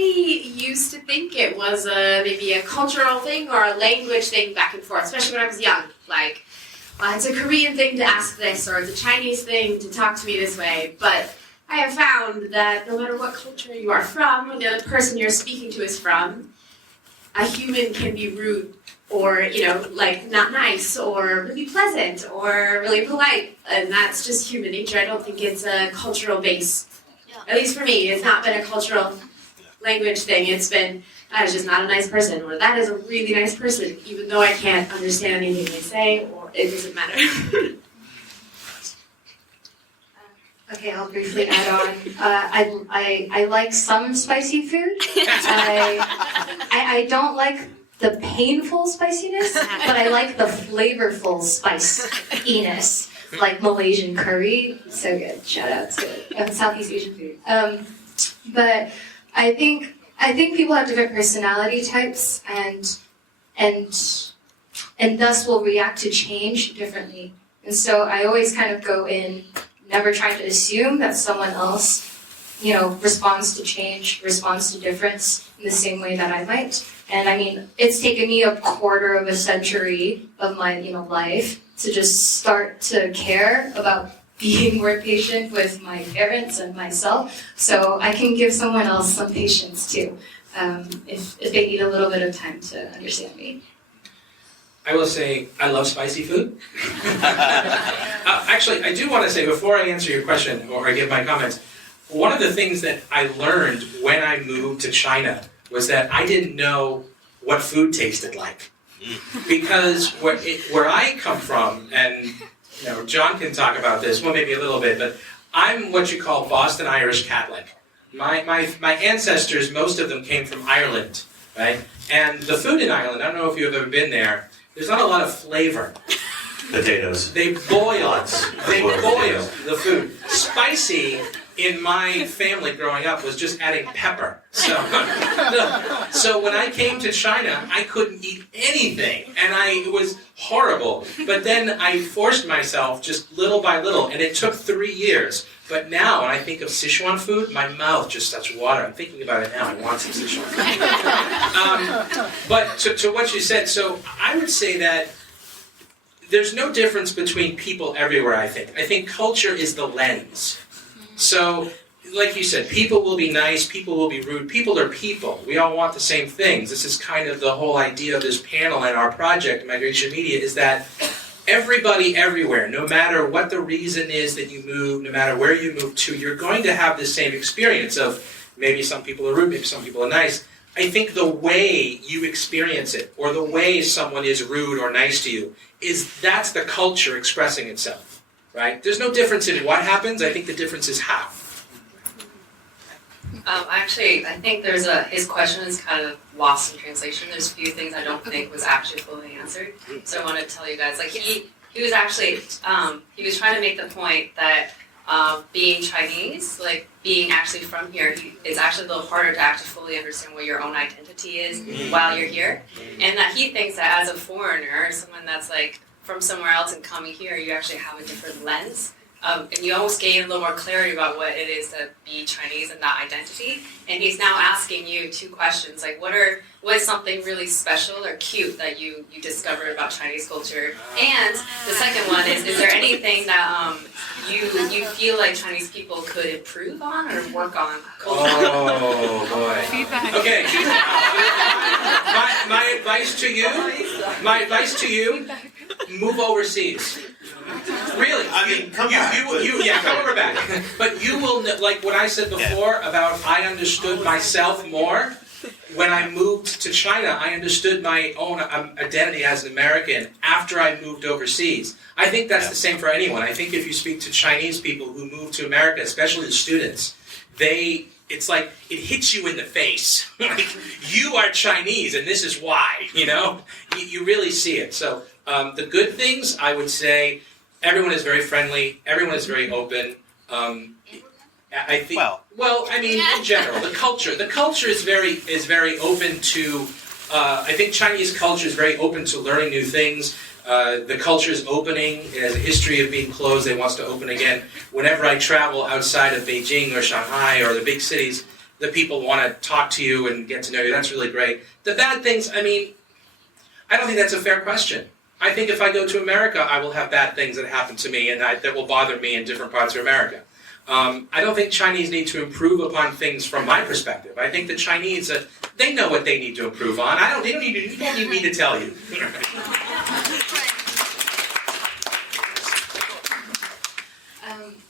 used to think it was maybe a cultural thing or a language thing back and forth, especially when I was young. Like, it's a Korean thing to ask this, or it's a Chinese thing to talk to me this way. But I have found that no matter what culture you are from, or the other person you're speaking to is from, a human can be rude or, like not nice or really pleasant or really polite. And that's just human nature. I don't think it's a cultural base. At least for me, it's not been a cultural language thing. It's been, that is just not a nice person, or that is a really nice person, even though I can't understand anything they say, or it doesn't matter. Okay, I'll briefly add on. I like some spicy food. I don't like the painful spiciness, but I like the flavorful spiciness, like Malaysian curry. So good. Shout out to Southeast Asian food. But I think people have different personality types, and thus will react to change differently. And so I always kind of go in, never trying to assume that someone else, responds to change, responds to difference in the same way that I might. And I mean, it's taken me a quarter of a century of my, life to just start to care about being more patient with my parents and myself, so I can give someone else some patience too, if they need a little bit of time to understand me. I will say I love spicy food. Actually, I do want to say, before I answer your question or I give my comments, one of the things that I learned when I moved to China was that I didn't know what food tasted like. Because where I come from, and John can talk about this, well, maybe a little bit, but I'm what you call Boston Irish Catholic. My ancestors, most of them came from Ireland, right? And the food in Ireland, I don't know if you've ever been there, there's not a lot of flavor. Potatoes. They boil the food. Spicy, in my family growing up, was just adding pepper. So when I came to China, I couldn't eat anything, and it was horrible. But then I forced myself just little by little, and it took 3 years. But now, when I think of Sichuan food, my mouth just starts watering. I'm thinking about it now. I want some Sichuan food. But to what you said, so I would say that there's no difference between people everywhere, I think. I think culture is the lens. So, like you said, people will be nice, people will be rude. People are people. We all want the same things. This is kind of the whole idea of this panel and our project, Migration Media, is that everybody everywhere, no matter what the reason is that you move, no matter where you move to, you're going to have the same experience of maybe some people are rude, maybe some people are nice, I think the way you experience it, or the way someone is rude or nice to you, that's the culture expressing itself, right? There's no difference in what happens. I think the difference is how. Actually, I think his question is kind of lost in translation. There's a few things I don't think was actually fully answered. So I want to tell you guys, like he was actually, he was trying to make the point that being Chinese, like being actually from here, it's actually a little harder to actually fully understand what your own identity is while you're here. And that he thinks that as a foreigner, someone that's like from somewhere else and coming here, you actually have a different lens. And you almost gain a little more clarity about what it is to be Chinese and that identity. And he's now asking you two questions, like what is something really special or cute that you discovered about Chinese culture? And the second one is there anything that you feel like Chinese people could improve on or work on culturally? Oh boy. Feedback. Okay. my advice to you, move overseas. Really? I mean, come back. But you will, like what I said before about I understood myself more. When I moved to China, I understood my own identity as an American after I moved overseas. I think that's the same for anyone. I think if you speak to Chinese people who move to America, especially the students, it's like it hits you in the face. Like, you are Chinese and this is why, you know? You really see it. So the good things, I would say, everyone is very friendly. Everyone is very open. I think. Well, I mean, in general, the culture is very open to. I think Chinese culture is very open to learning new things. The culture is opening. It has a history of being closed. It wants to open again. Whenever I travel outside of Beijing or Shanghai or the big cities, the people want to talk to you and get to know you. That's really great. The bad things, I mean, I don't think that's a fair question. I think if I go to America, I will have bad things that happen to me and that will bother me in different parts of America. I don't think Chinese need to improve upon things from my perspective. I think the Chinese, they know what they need to improve on. You don't need me to tell you.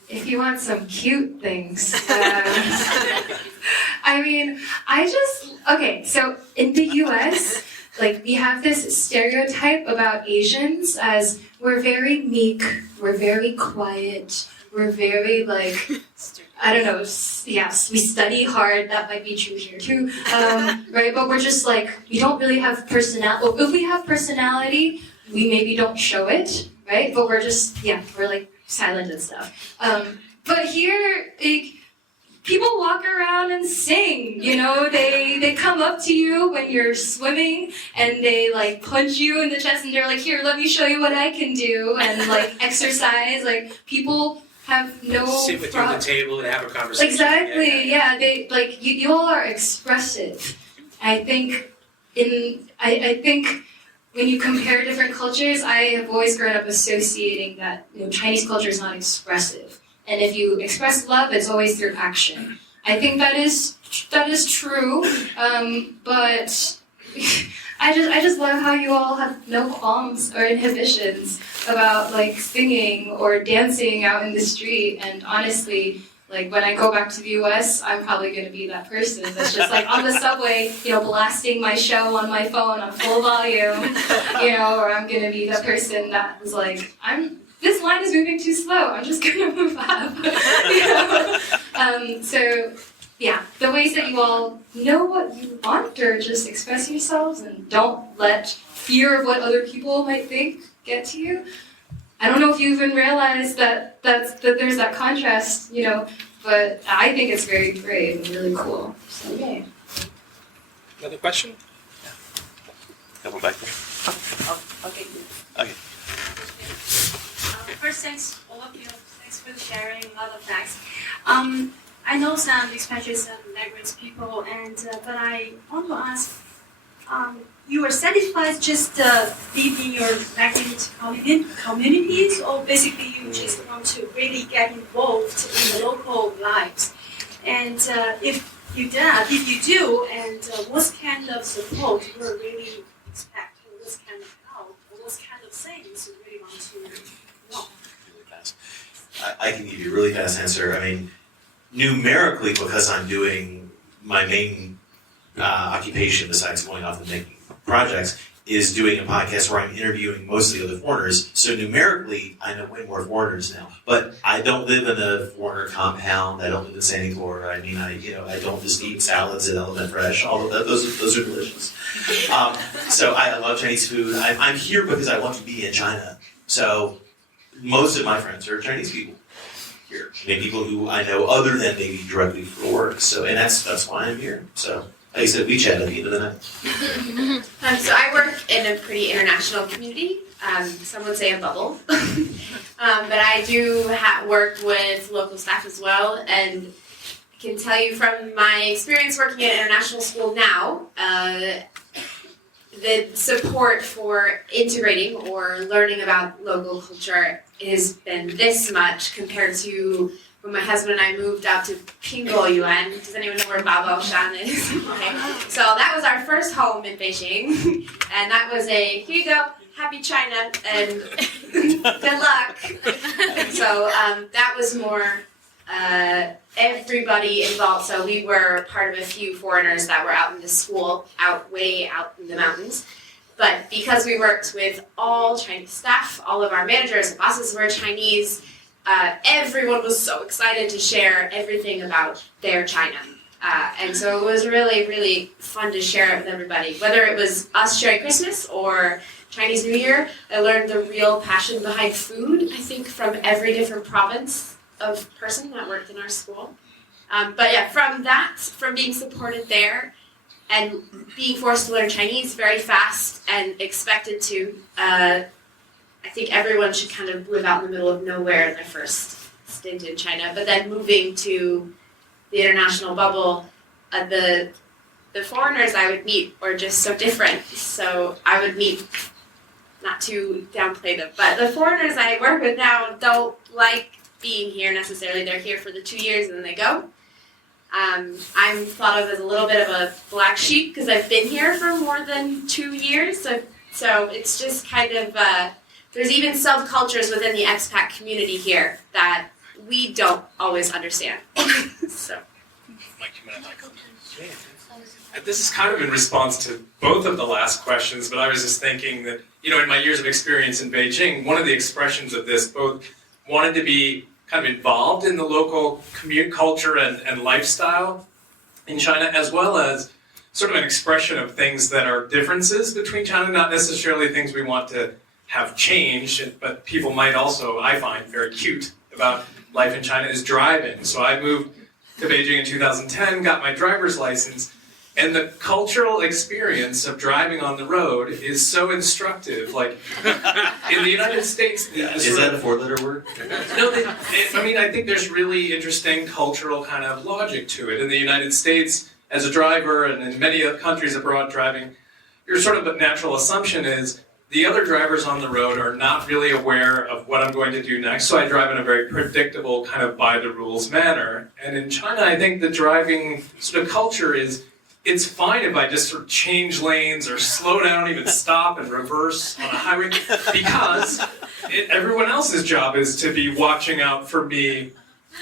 If you want some cute things, I mean, so in the US, like we have this stereotype about Asians as we're very meek, we're very quiet, we're very like, I don't know, yes, we study hard, that might be true here too, right? But we're just like, we don't really have personality. Well, if we have personality, we maybe don't show it, right? But we're just, we're like silent and stuff. But here, people walk around and sing, you know, they come up to you when you're swimming and they like punch you in the chest and they're like, here, let me show you what I can do, and like exercise, like people have no sit with you at the table and have a conversation. Exactly, they like you all are expressive. I think when you compare different cultures, I have always grown up associating that Chinese culture is not expressive. And if you express love, it's always through action. I think that is true, but I just love how you all have no qualms or inhibitions about like singing or dancing out in the street. And honestly, like when I go back to the US, I'm probably going to be that person that's just like on the subway, blasting my show on my phone on full volume, or I'm going to be the person that was like, this line is moving too slow, I'm just going to move up. So, the ways that you all know what you want, or just express yourselves and don't let fear of what other people might think get to you. I don't know if you even realize that there's that contrast, but I think it's very brave and really cool. So, yay. Another question? Couple back there. Okay. Okay. First, thanks all of you. Thanks for sharing a lot of facts. I know some expatriates and migrant people, but I want to ask, you are satisfied just live in your migrant communities, or basically you just want to really get involved in the local lives? And if you do, and what kind of support you really expect, or what kind of help, or what kind of things you really want to know? Really fast. I can give you a really fast answer. I mean, numerically, because I'm doing my main occupation besides going off and making projects is doing a podcast where I'm interviewing mostly other foreigners. So numerically, I know way more foreigners now. But I don't live in a foreigner compound. I don't live in Sandy Cora. I mean, I don't just eat salads at Element Fresh. All of that, those are delicious. So I love Chinese food. I'm here because I want to be in China. So most of my friends are Chinese people here. Maybe people who I know other than maybe directly for work. So, and that's why I'm here. So. Like I said, we chat at the end of the night. So I work in a pretty international community. Some would say a bubble. But I do work with local staff as well. And I can tell you from my experience working at international school now, the support for integrating or learning about local culture has been this much compared to when my husband and I moved out to Pingguoyuan. Does anyone know where Baobaoshan is? Okay. So that was our first home in Beijing. And that was here you go, happy China, and good luck. So that was more everybody involved. So we were part of a few foreigners that were out in the school, way out in the mountains. But because we worked with all Chinese staff, all of our managers and bosses were Chinese, everyone was so excited to share everything about their China. And so it was really, really fun to share it with everybody. Whether it was us sharing Christmas or Chinese New Year, I learned the real passion behind food, I think, from every different province of person that worked in our school. But yeah, from being supported there and being forced to learn Chinese very fast and expected to, I think everyone should kind of live out in the middle of nowhere in their first stint in China. But then moving to the international bubble, the foreigners I would meet were just so different. So I would meet, not to downplay them, but the foreigners I work with now don't like being here necessarily. They're here for the 2 years and then they go. I'm thought of as a little bit of a black sheep because I've been here for more than 2 years. So it's just kind of... there's even subcultures within the expat community here that we don't always understand. So. This is kind of in response to both of the last questions, but I was just thinking that, in my years of experience in Beijing, one of the expressions of this, both wanted to be kind of involved in the local culture and lifestyle in China, as well as sort of an expression of things that are differences between China, not necessarily things we want to have changed, but people might also, I find, very cute about life in China is driving. So I moved to Beijing in 2010, got my driver's license, and the cultural experience of driving on the road is so instructive. Like, in the United States... Is that a four-letter word? No, I think there's really interesting cultural kind of logic to it. In the United States, as a driver, and in many countries abroad driving, your sort of natural assumption is the other drivers on the road are not really aware of what I'm going to do next, so I drive in a very predictable, kind of by-the-rules manner. And in China, I think the driving sort of culture is, it's fine if I just sort of change lanes or slow down, even stop and reverse on a highway, because everyone else's job is to be watching out for me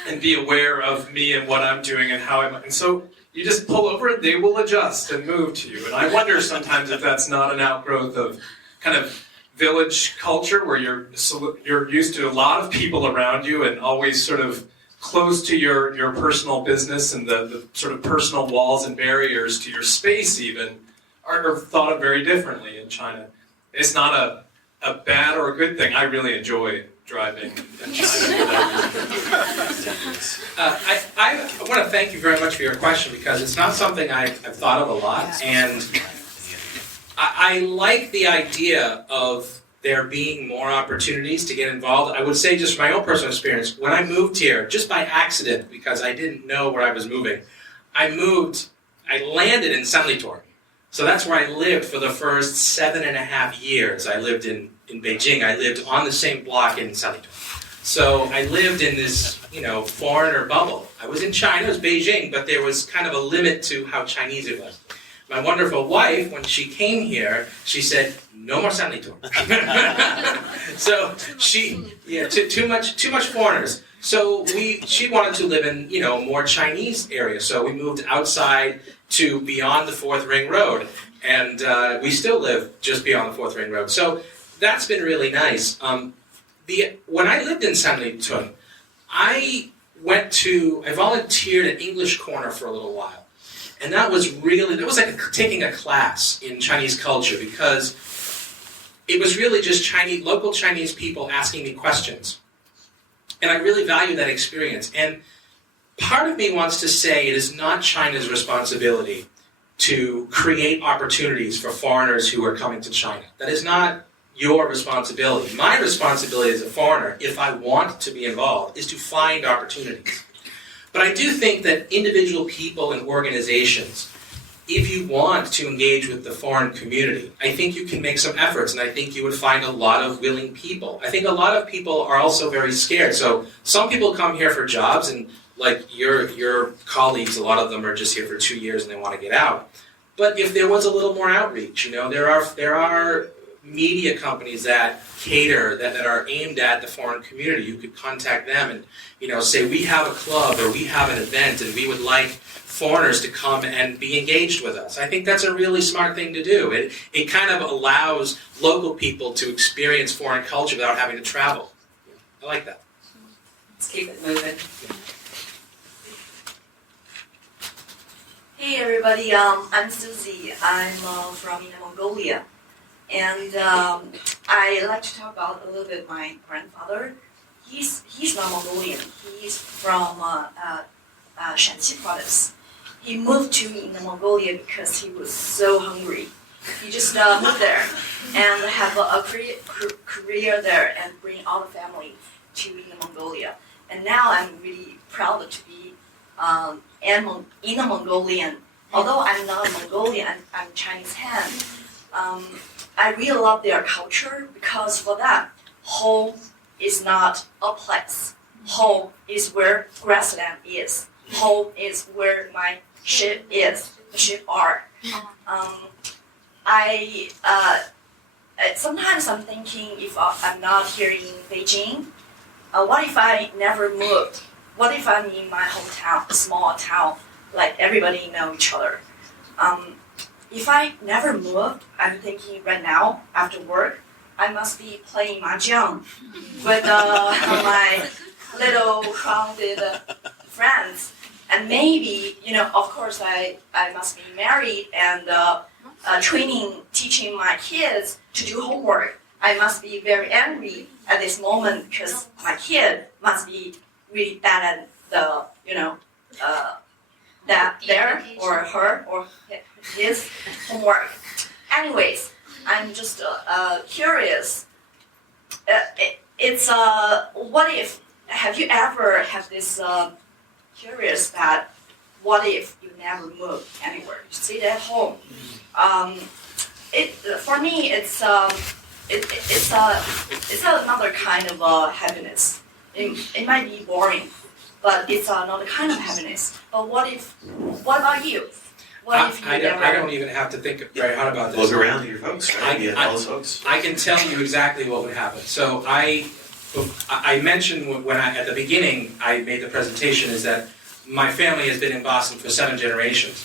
and be aware of me and what I'm doing and how I'm... And so you just pull over and they will adjust and move to you. And I wonder sometimes if that's not an outgrowth of kind of village culture where you're used to a lot of people around you and always sort of close to your personal business, and the sort of personal walls and barriers to your space even are thought of very differently in China. It's not a bad or a good thing. I really enjoy driving in China. I want to thank you very much for your question, because it's not something I've thought of a lot, and I like the idea of there being more opportunities to get involved. I would say, just from my own personal experience, when I moved here, just by accident, because I didn't know where I was moving, I landed in Sanlitor. So that's where I lived for the first 7.5 years. I lived in Beijing. I lived on the same block in Sanlitor. So I lived in this, foreigner bubble. I was in China, it was Beijing, but there was kind of a limit to how Chinese it was. My wonderful wife, when she came here, she said, "No more Sanlitor." So too much foreigners. So she wanted to live in, more Chinese areas. So we moved outside to beyond the 4th Ring Road. And we still live just beyond the 4th Ring Road. So that's been really nice. When I lived in Sanlitun, I volunteered at English Corner for a little while. And that was like taking a class in Chinese culture, because it was really just local Chinese people asking me questions. And I really value that experience. And part of me wants to say it is not China's responsibility to create opportunities for foreigners who are coming to China. That is not your responsibility. My responsibility as a foreigner, if I want to be involved, is to find opportunities. But I do think that individual people and organizations, if you want to engage with the foreign community, I think you can make some efforts, and I think you would find a lot of willing people. I think a lot of people are also very scared. So some people come here for jobs, and like your colleagues, a lot of them are just here for 2 years and they want to get out. But if there was a little more outreach, there are media companies that cater, that are aimed at the foreign community. You could contact them and say, we have a club or we have an event and we would like foreigners to come and be engaged with us. I think that's a really smart thing to do. It kind of allows local people to experience foreign culture without having to travel. I like that. Let's keep it moving. Hey everybody, I'm Susie. I'm from Inner Mongolia, and I like to talk about a little bit my grandfather. He's not Mongolian. He's from Shanxi province. He moved to Inner Mongolia because he was so hungry. He just moved there and have a career there and bring all the family to Inner Mongolia. And now I'm really proud to be Inner Mongolian. Although I'm not Mongolian, I'm Chinese Han. I really love their culture because for that, home is not a place. Home is where grassland is. Home is where my ship is. The ship are. Sometimes I'm thinking if I'm not here in Beijing, what if I never moved? What if I'm in my hometown, a small town, like everybody know each other? If I never moved, I'm thinking right now, after work, I must be playing mahjong with my little crowded friends. And maybe, of course, I must be married and teaching my kids to do homework. I must be very angry at this moment because my kid must be really bad at their or her or his homework. Anyways, I'm just curious. What if? Have you ever had this curious that? What if you never move anywhere? You sit at home. For me, it's another kind of happiness. It might be boring, but it's another kind of happiness. But what about you? What if you I don't even have to think very hard about this. Look around at your folks, right? Those folks. I can tell you exactly what would happen. So I mentioned when at the beginning I made the presentation is that my family has been in Boston for 7 generations.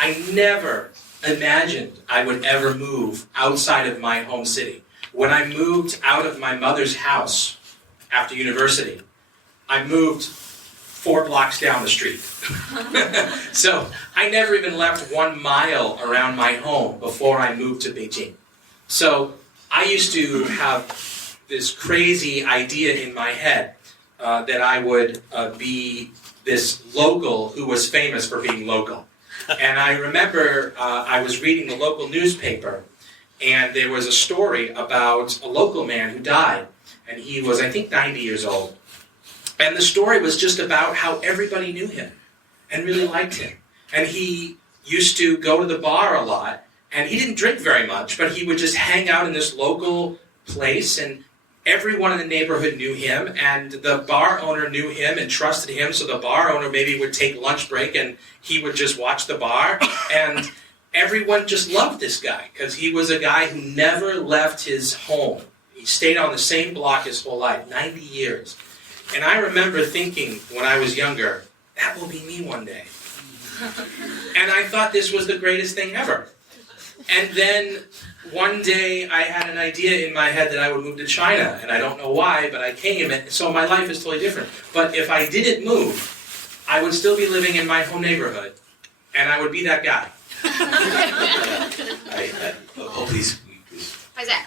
I never imagined I would ever move outside of my home city. When I moved out of my mother's house after university, I moved 4 blocks down the street. So I never even left 1 mile around my home before I moved to Beijing. So I used to have this crazy idea in my head that I would be this local who was famous for being local. And I remember I was reading the local newspaper, and there was a story about a local man who died. And he was, I think, 90 years old. And the story was just about how everybody knew him and really liked him. And he used to go to the bar a lot, and he didn't drink very much, but he would just hang out in this local place, and everyone in the neighborhood knew him, and the bar owner knew him and trusted him, so the bar owner maybe would take lunch break and he would just watch the bar, and everyone just loved this guy because he was a guy who never left his home. He stayed on the same block his whole life, 90 years. And I remember thinking when I was younger, that will be me one day. And I thought this was the greatest thing ever. And then one day I had an idea in my head that I would move to China, and I don't know why, but I came, and so my life is totally different. But if I didn't move, I would still be living in my home neighborhood, and I would be that guy. Please. How's that?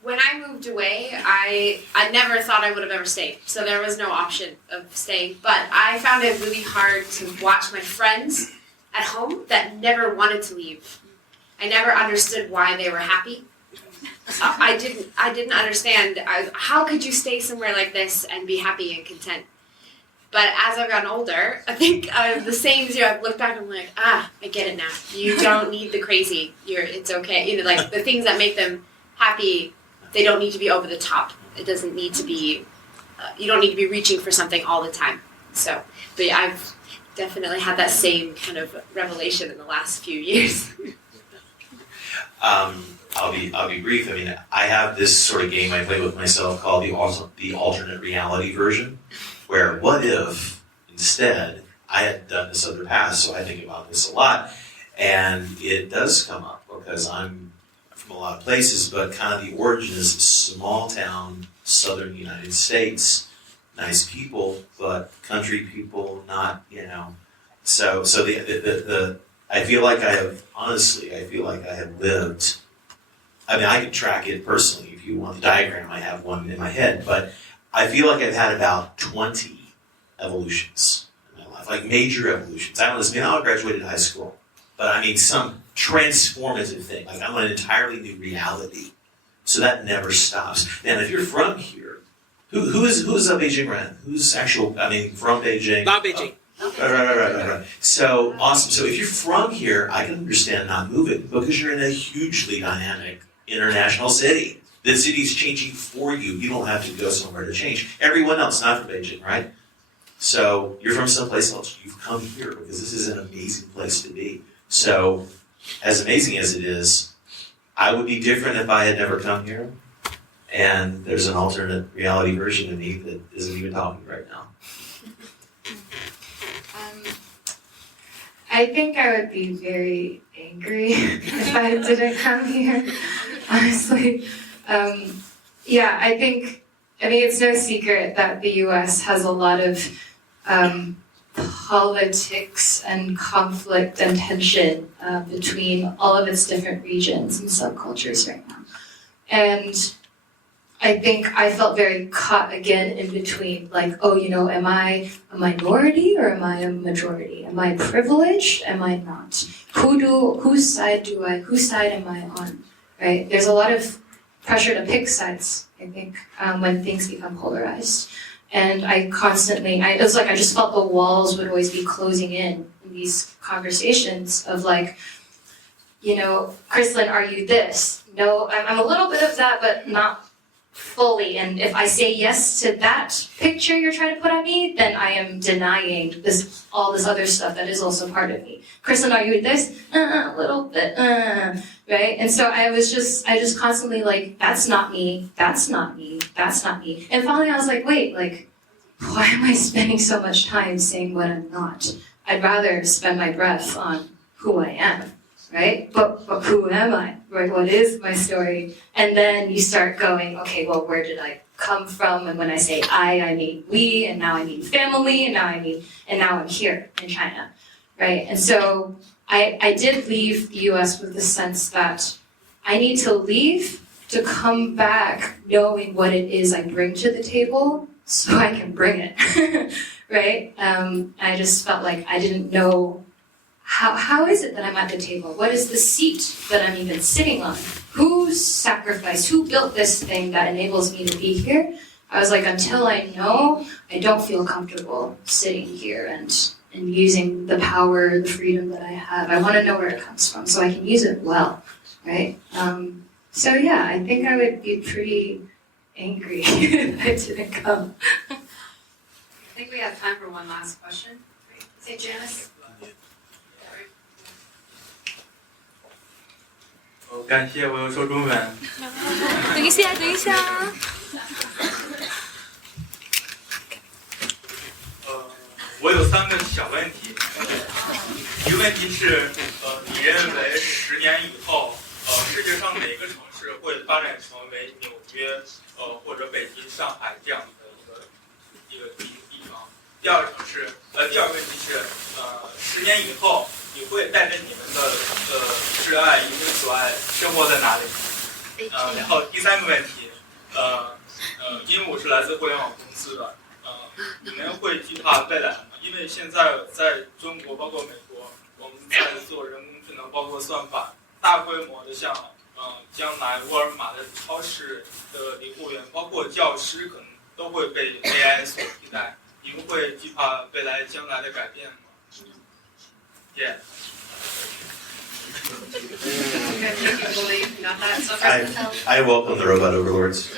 When I moved away, I never thought I would have ever stayed. So there was no option of staying. But I found it really hard to watch my friends at home that never wanted to leave. I never understood why they were happy. I didn't understand. How could you stay somewhere like this and be happy and content? But as I've gotten older, I think the same as you, I've looked back and I'm like, I get it now. You don't need the crazy. It's okay. You know, like the things that make them happy, they don't need to be over the top. It doesn't need to be, you don't need to be reaching for something all the time. So, but yeah, I've definitely had that same kind of revelation in the last few years. I'll be brief. I mean, I have this sort of game I play with myself called the alternate reality version, where what if instead I had done this other path? So I think about this a lot, and it does come up because I'm from a lot of places, but kind of the origin is small town, southern United States, nice people, but country people, not, you know. So the I feel like I have lived. I mean, I could track it personally. If you want the diagram, I have one in my head, but I feel like I've had about 20 evolutions in my life, like major evolutions. I graduated high school, but I mean some transformative thing. Like I'm an entirely new reality. So that never stops. And if you're from here, who's a Beijing resident? Who's from Beijing? Not Beijing. Right. So awesome. So if you're from here, I can understand not moving because you're in a hugely dynamic international city. The city's changing for you. You don't have to go somewhere to change. Everyone else, not from Beijing, right? So you're from someplace else. You've come here because this is an amazing place to be. So as amazing as it is, I would be different if I had never come here. And there's an alternate reality version of me that isn't even talking right now. I think I would be very angry if I didn't come here, honestly. I think it's no secret that the US has a lot of politics and conflict and tension between all of its different regions and subcultures right now. And I think I felt very caught again in between, like, am I a minority or am I a majority? Am I privileged? Am I not? Whose side am I on? Right? There's a lot of pressure to pick sides, I think, when things become polarized. And it was like I just felt the walls would always be closing in these conversations of like, CHRISLYN, are you this? No, I'm a little bit of that, but not fully. And if I say yes to that picture you're trying to put on me, then I am denying all this other stuff that is also part of me. CHRISLYN, are you this? A little bit, right? And so I just constantly like, that's not me, that's not me, that's not me. And finally I was like, wait, like, why am I spending so much time saying what I'm not? I'd rather spend my breath on who I am, right? But who am I, right? What is my story? And then you start going, okay, well, where did I come from? And when I say I mean we, and now I mean family, and now I'm here in China, right? And so I did leave the US with the sense that I need to leave to come back knowing what it is I bring to the table so I can bring it, right? I just felt like I didn't know how is it that I'm at the table? What is the seat that I'm even sitting on? Who sacrificed? Who built this thing that enables me to be here? I was like, until I know, I don't feel comfortable sitting here and using the power, the freedom that I have. I want to know where it comes from so I can use it well, right? I think I would be pretty angry if I didn't come. I think we have time for one last question. Say, Janice. 感谢我又说中文。等一下。我有3个小问题。一个问题是，你认为10年以后，世界上哪个城市会发展成为纽约，或者北京、上海这样的一个地方？第二个问题是，10年以后，你会带着你们的挚爱、一生所爱生活在哪里？然后第三个问题，因为我是来自互联网公司的，你们会计划未来吗？因为现在在中国，包括美国，我们在做人工智能，包括算法，大规模的像将来沃尔玛的超市的零售员，包括教师，可能都会被 AI 所替代。你们会计划未来将来的改变吗？ Yeah. I welcome the robot overlords.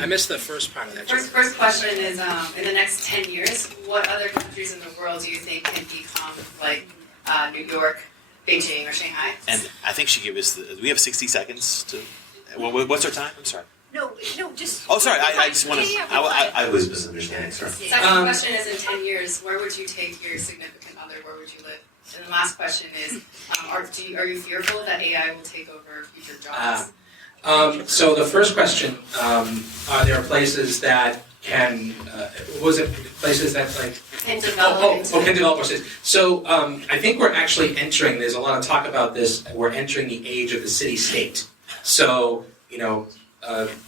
I missed the first part of that. First question is, in the next 10 years, what other countries in the world do you think can become like New York, Beijing, or Shanghai? And I think she gave us, we have 60 seconds to, what's our time? I'm sorry. No, just. Oh, sorry, I just want to, I was misunderstanding, sorry. Second question is, in 10 years, where would you take your significant other? Where would you live? And the last question is, are you fearful that AI will take over future jobs? So the first question, are there places that can, places that like... Can develop can develop. So I think we're actually entering, there's a lot of talk about this, we're entering the age of the city-state. So,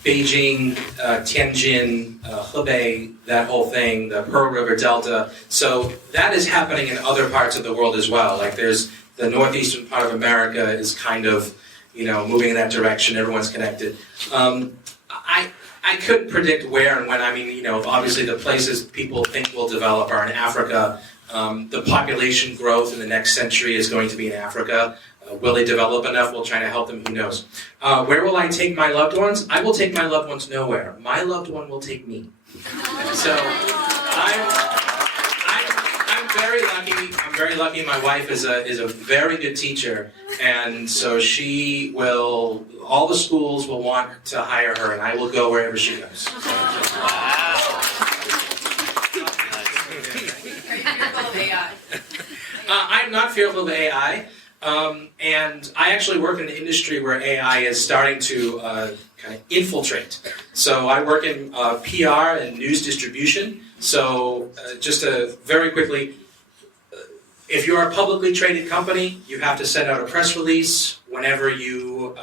Beijing, Tianjin, Hebei, that whole thing, the Pearl River Delta. So that is happening in other parts of the world as well. Like there's the northeastern part of America is kind of, moving in that direction. Everyone's connected. I couldn't predict where and when. I mean, obviously the places people think will develop are in Africa. The population growth in the next century is going to be in Africa. Will they develop enough? We'll try to help them. Who knows? Where will I take my loved ones? I will take my loved ones nowhere. My loved one will take me. So I'm very lucky. I'm very lucky. My wife is a very good teacher, and so she will. All the schools will want to hire her, and I will go wherever she goes. Are you fearful of AI? I'm not fearful of AI. And I actually work in an industry where AI is starting to kind of infiltrate. So I work in PR and news distribution. So just very quickly, if you're a publicly traded company, you have to send out a press release whenever your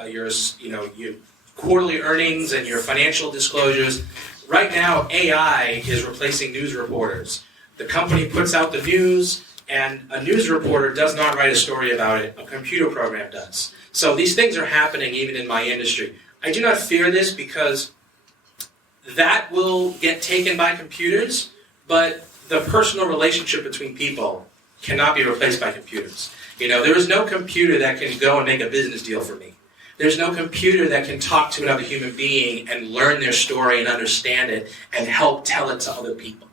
quarterly earnings and your financial disclosures. Right now, AI is replacing news reporters. The company puts out the news, and a news reporter does not write a story about it, a computer program does. So these things are happening even in my industry. I do not fear this because that will get taken by computers, but the personal relationship between people cannot be replaced by computers. There is no computer that can go and make a business deal for me. There's no computer that can talk to another human being and learn their story and understand it and help tell it to other people.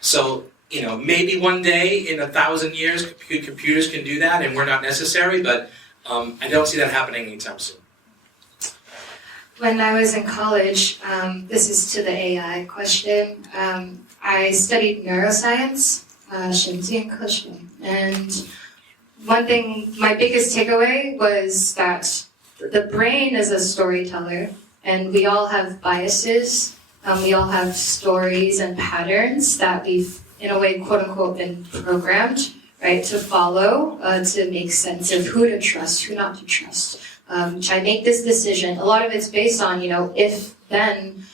So maybe one day in 1,000 years, computers can do that, and we're not necessary. But I don't see that happening anytime soon. When I was in college, this is to the AI question. I studied neuroscience, 神经科学, and one thing, my biggest takeaway was that the brain is a storyteller, and we all have biases. We all have stories and patterns that we've, in a way, quote unquote, been programmed, right, to follow, to make sense of who to trust, who not to trust. Should I make this decision? A lot of it's based on, if-then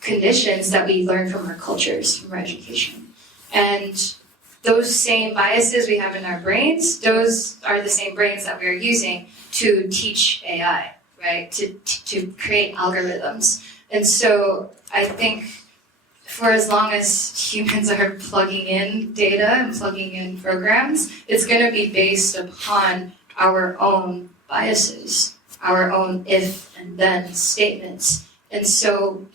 conditions that we learn from our cultures, from our education. And those same biases we have in our brains, those are the same brains that we're using to teach AI, right, to create algorithms. And so I think for as long as humans are plugging in data and plugging in programs, it's going to be based upon our own biases, our own if and then statements. And so,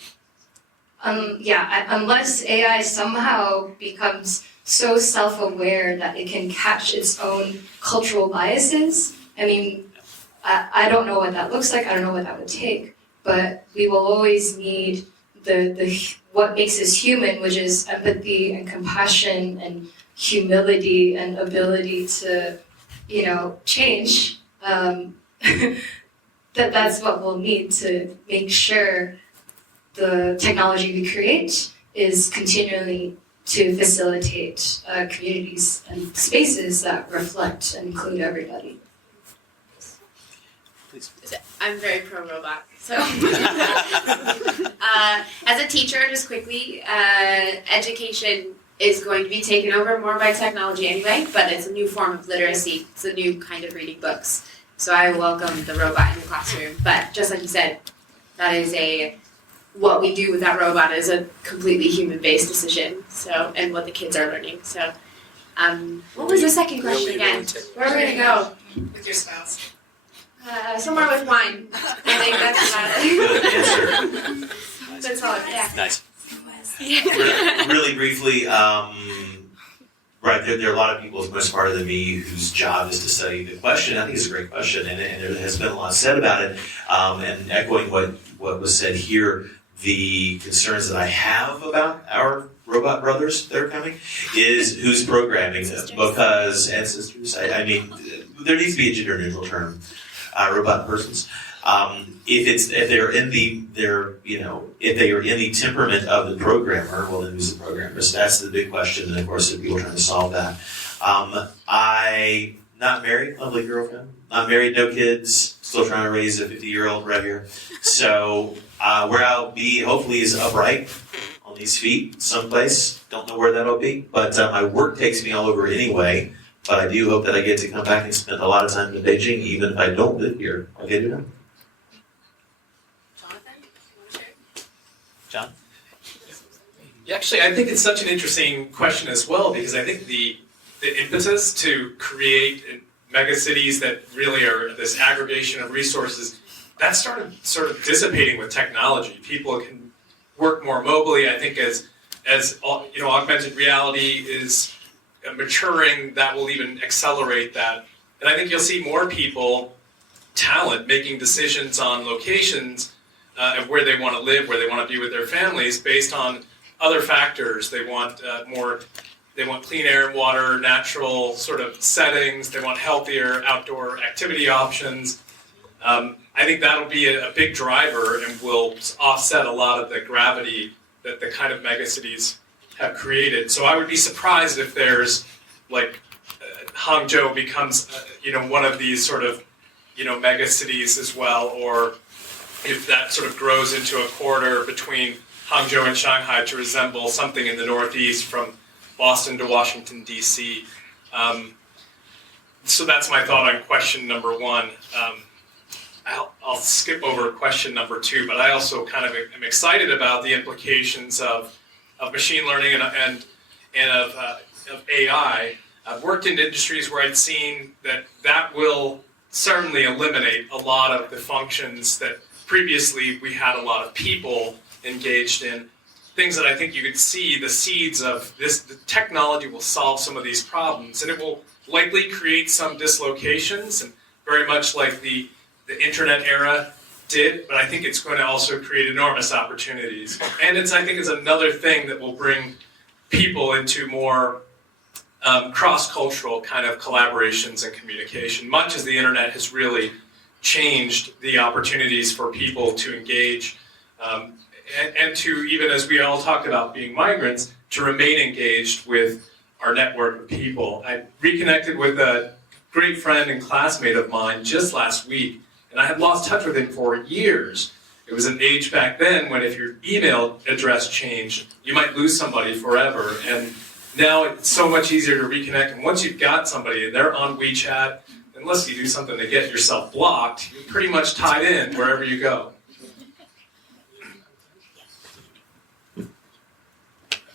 unless AI somehow becomes so self-aware that it can catch its own cultural biases, I don't know what that looks like, I don't know what that would take, but we will always need the what makes us human, which is empathy and compassion and humility and ability to, change, that's what we'll need to make sure the technology we create is continually to facilitate communities and spaces that reflect and include everybody. I'm very pro-robot, so. As a teacher, just quickly, education is going to be taken over more by technology anyway, but it's a new form of literacy. It's a new kind of reading books. So I welcome the robot in the classroom. But just like you said, that is what we do with that robot is a completely human-based decision. So, and what the kids are learning. So, what was the second question again? Where are we gonna go? With your spouse. Somewhere with wine. I think that's Good answer. that's all. Yeah. Nice. Really briefly, right, there are a lot of people much smarter than me whose job is to study the question. I think it's a great question, and there has been a lot said about it. And echoing what was said here, the concerns that I have about our robot brothers that are coming is who's programming them, because, and sisters, I mean, there needs to be a gender neutral term, robot persons. If they are in the temperament of the programmer, well then who's the programmer? So that's the big question, and of course the people are trying to solve that. I not married, lovely girlfriend, not married, no kids, still trying to raise a 50-year-old right here. So where I'll be hopefully is upright on these feet someplace. Don't know where that'll be, but my work takes me all over anyway. But I do hope that I get to come back and spend a lot of time in Beijing, even if I don't live here. Okay, do that. John? Yeah, actually, I think it's such an interesting question as well, because I think the impetus to create megacities that really are this aggregation of resources, that started sort of dissipating with technology. People can work more mobily. I think as augmented reality is maturing, that will even accelerate that. And I think you'll see more people, talent, making decisions on locations of where they want to live, where they want to be with their families, based on other factors. They want clean air and water, natural sort of settings. They want healthier outdoor activity options. I think that'll be a big driver and will offset a lot of the gravity that the kind of megacities have created. So I would be surprised if there's Hangzhou becomes one of these sort of megacities as well, or if that sort of grows into a corridor between Hangzhou and Shanghai to resemble something in the Northeast from Boston to Washington, D.C. So that's my thought on question number one. I'll skip over question number two, but I also kind of am excited about the implications of machine learning and of AI. I've worked in industries where I'd seen that will certainly eliminate a lot of the functions that previously we had a lot of people engaged in. Things that I think you could see the seeds of this. The technology will solve some of these problems, and it will likely create some dislocations, and very much like the internet era did, but I think it's going to also create enormous opportunities. And I think it's another thing that will bring people into more cross-cultural kind of collaborations and communication, much as the internet has really changed the opportunities for people to engage and to, even as we all talked about being migrants, to remain engaged with our network of people. I reconnected with a great friend and classmate of mine just last week, and I had lost touch with him for years. It was an age back then when if your email address changed, you might lose somebody forever. And now it's so much easier to reconnect. And once you've got somebody and they're on WeChat, unless you do something to get yourself blocked, you're pretty much tied in wherever you go.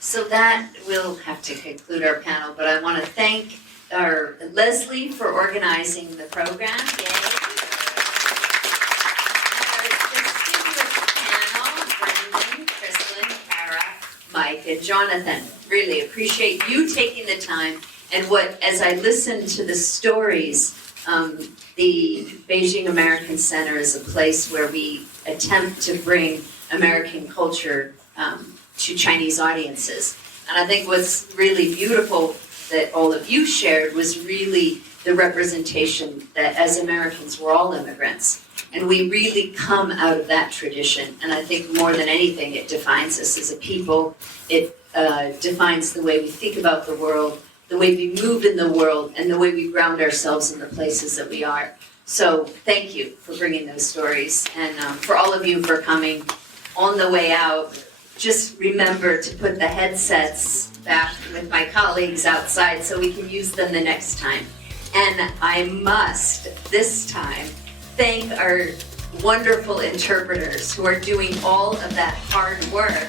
So that will have to conclude our panel, but I want to thank our Leslie for organizing the program. Yay. Mike and Jonathan, really appreciate you taking the time. And as I listened to the stories, the Beijing American Center is a place where we attempt to bring American culture to Chinese audiences. And I think what's really beautiful that all of you shared was really the representation that as Americans we're all immigrants. And we really come out of that tradition. And I think more than anything, it defines us as a people. It defines the way we think about the world, the way we move in the world, and the way we ground ourselves in the places that we are. So thank you for bringing those stories. And for all of you for coming on the way out, just remember to put the headsets back with my colleagues outside so we can use them the next time. And I must, this time, thank our wonderful interpreters who are doing all of that hard work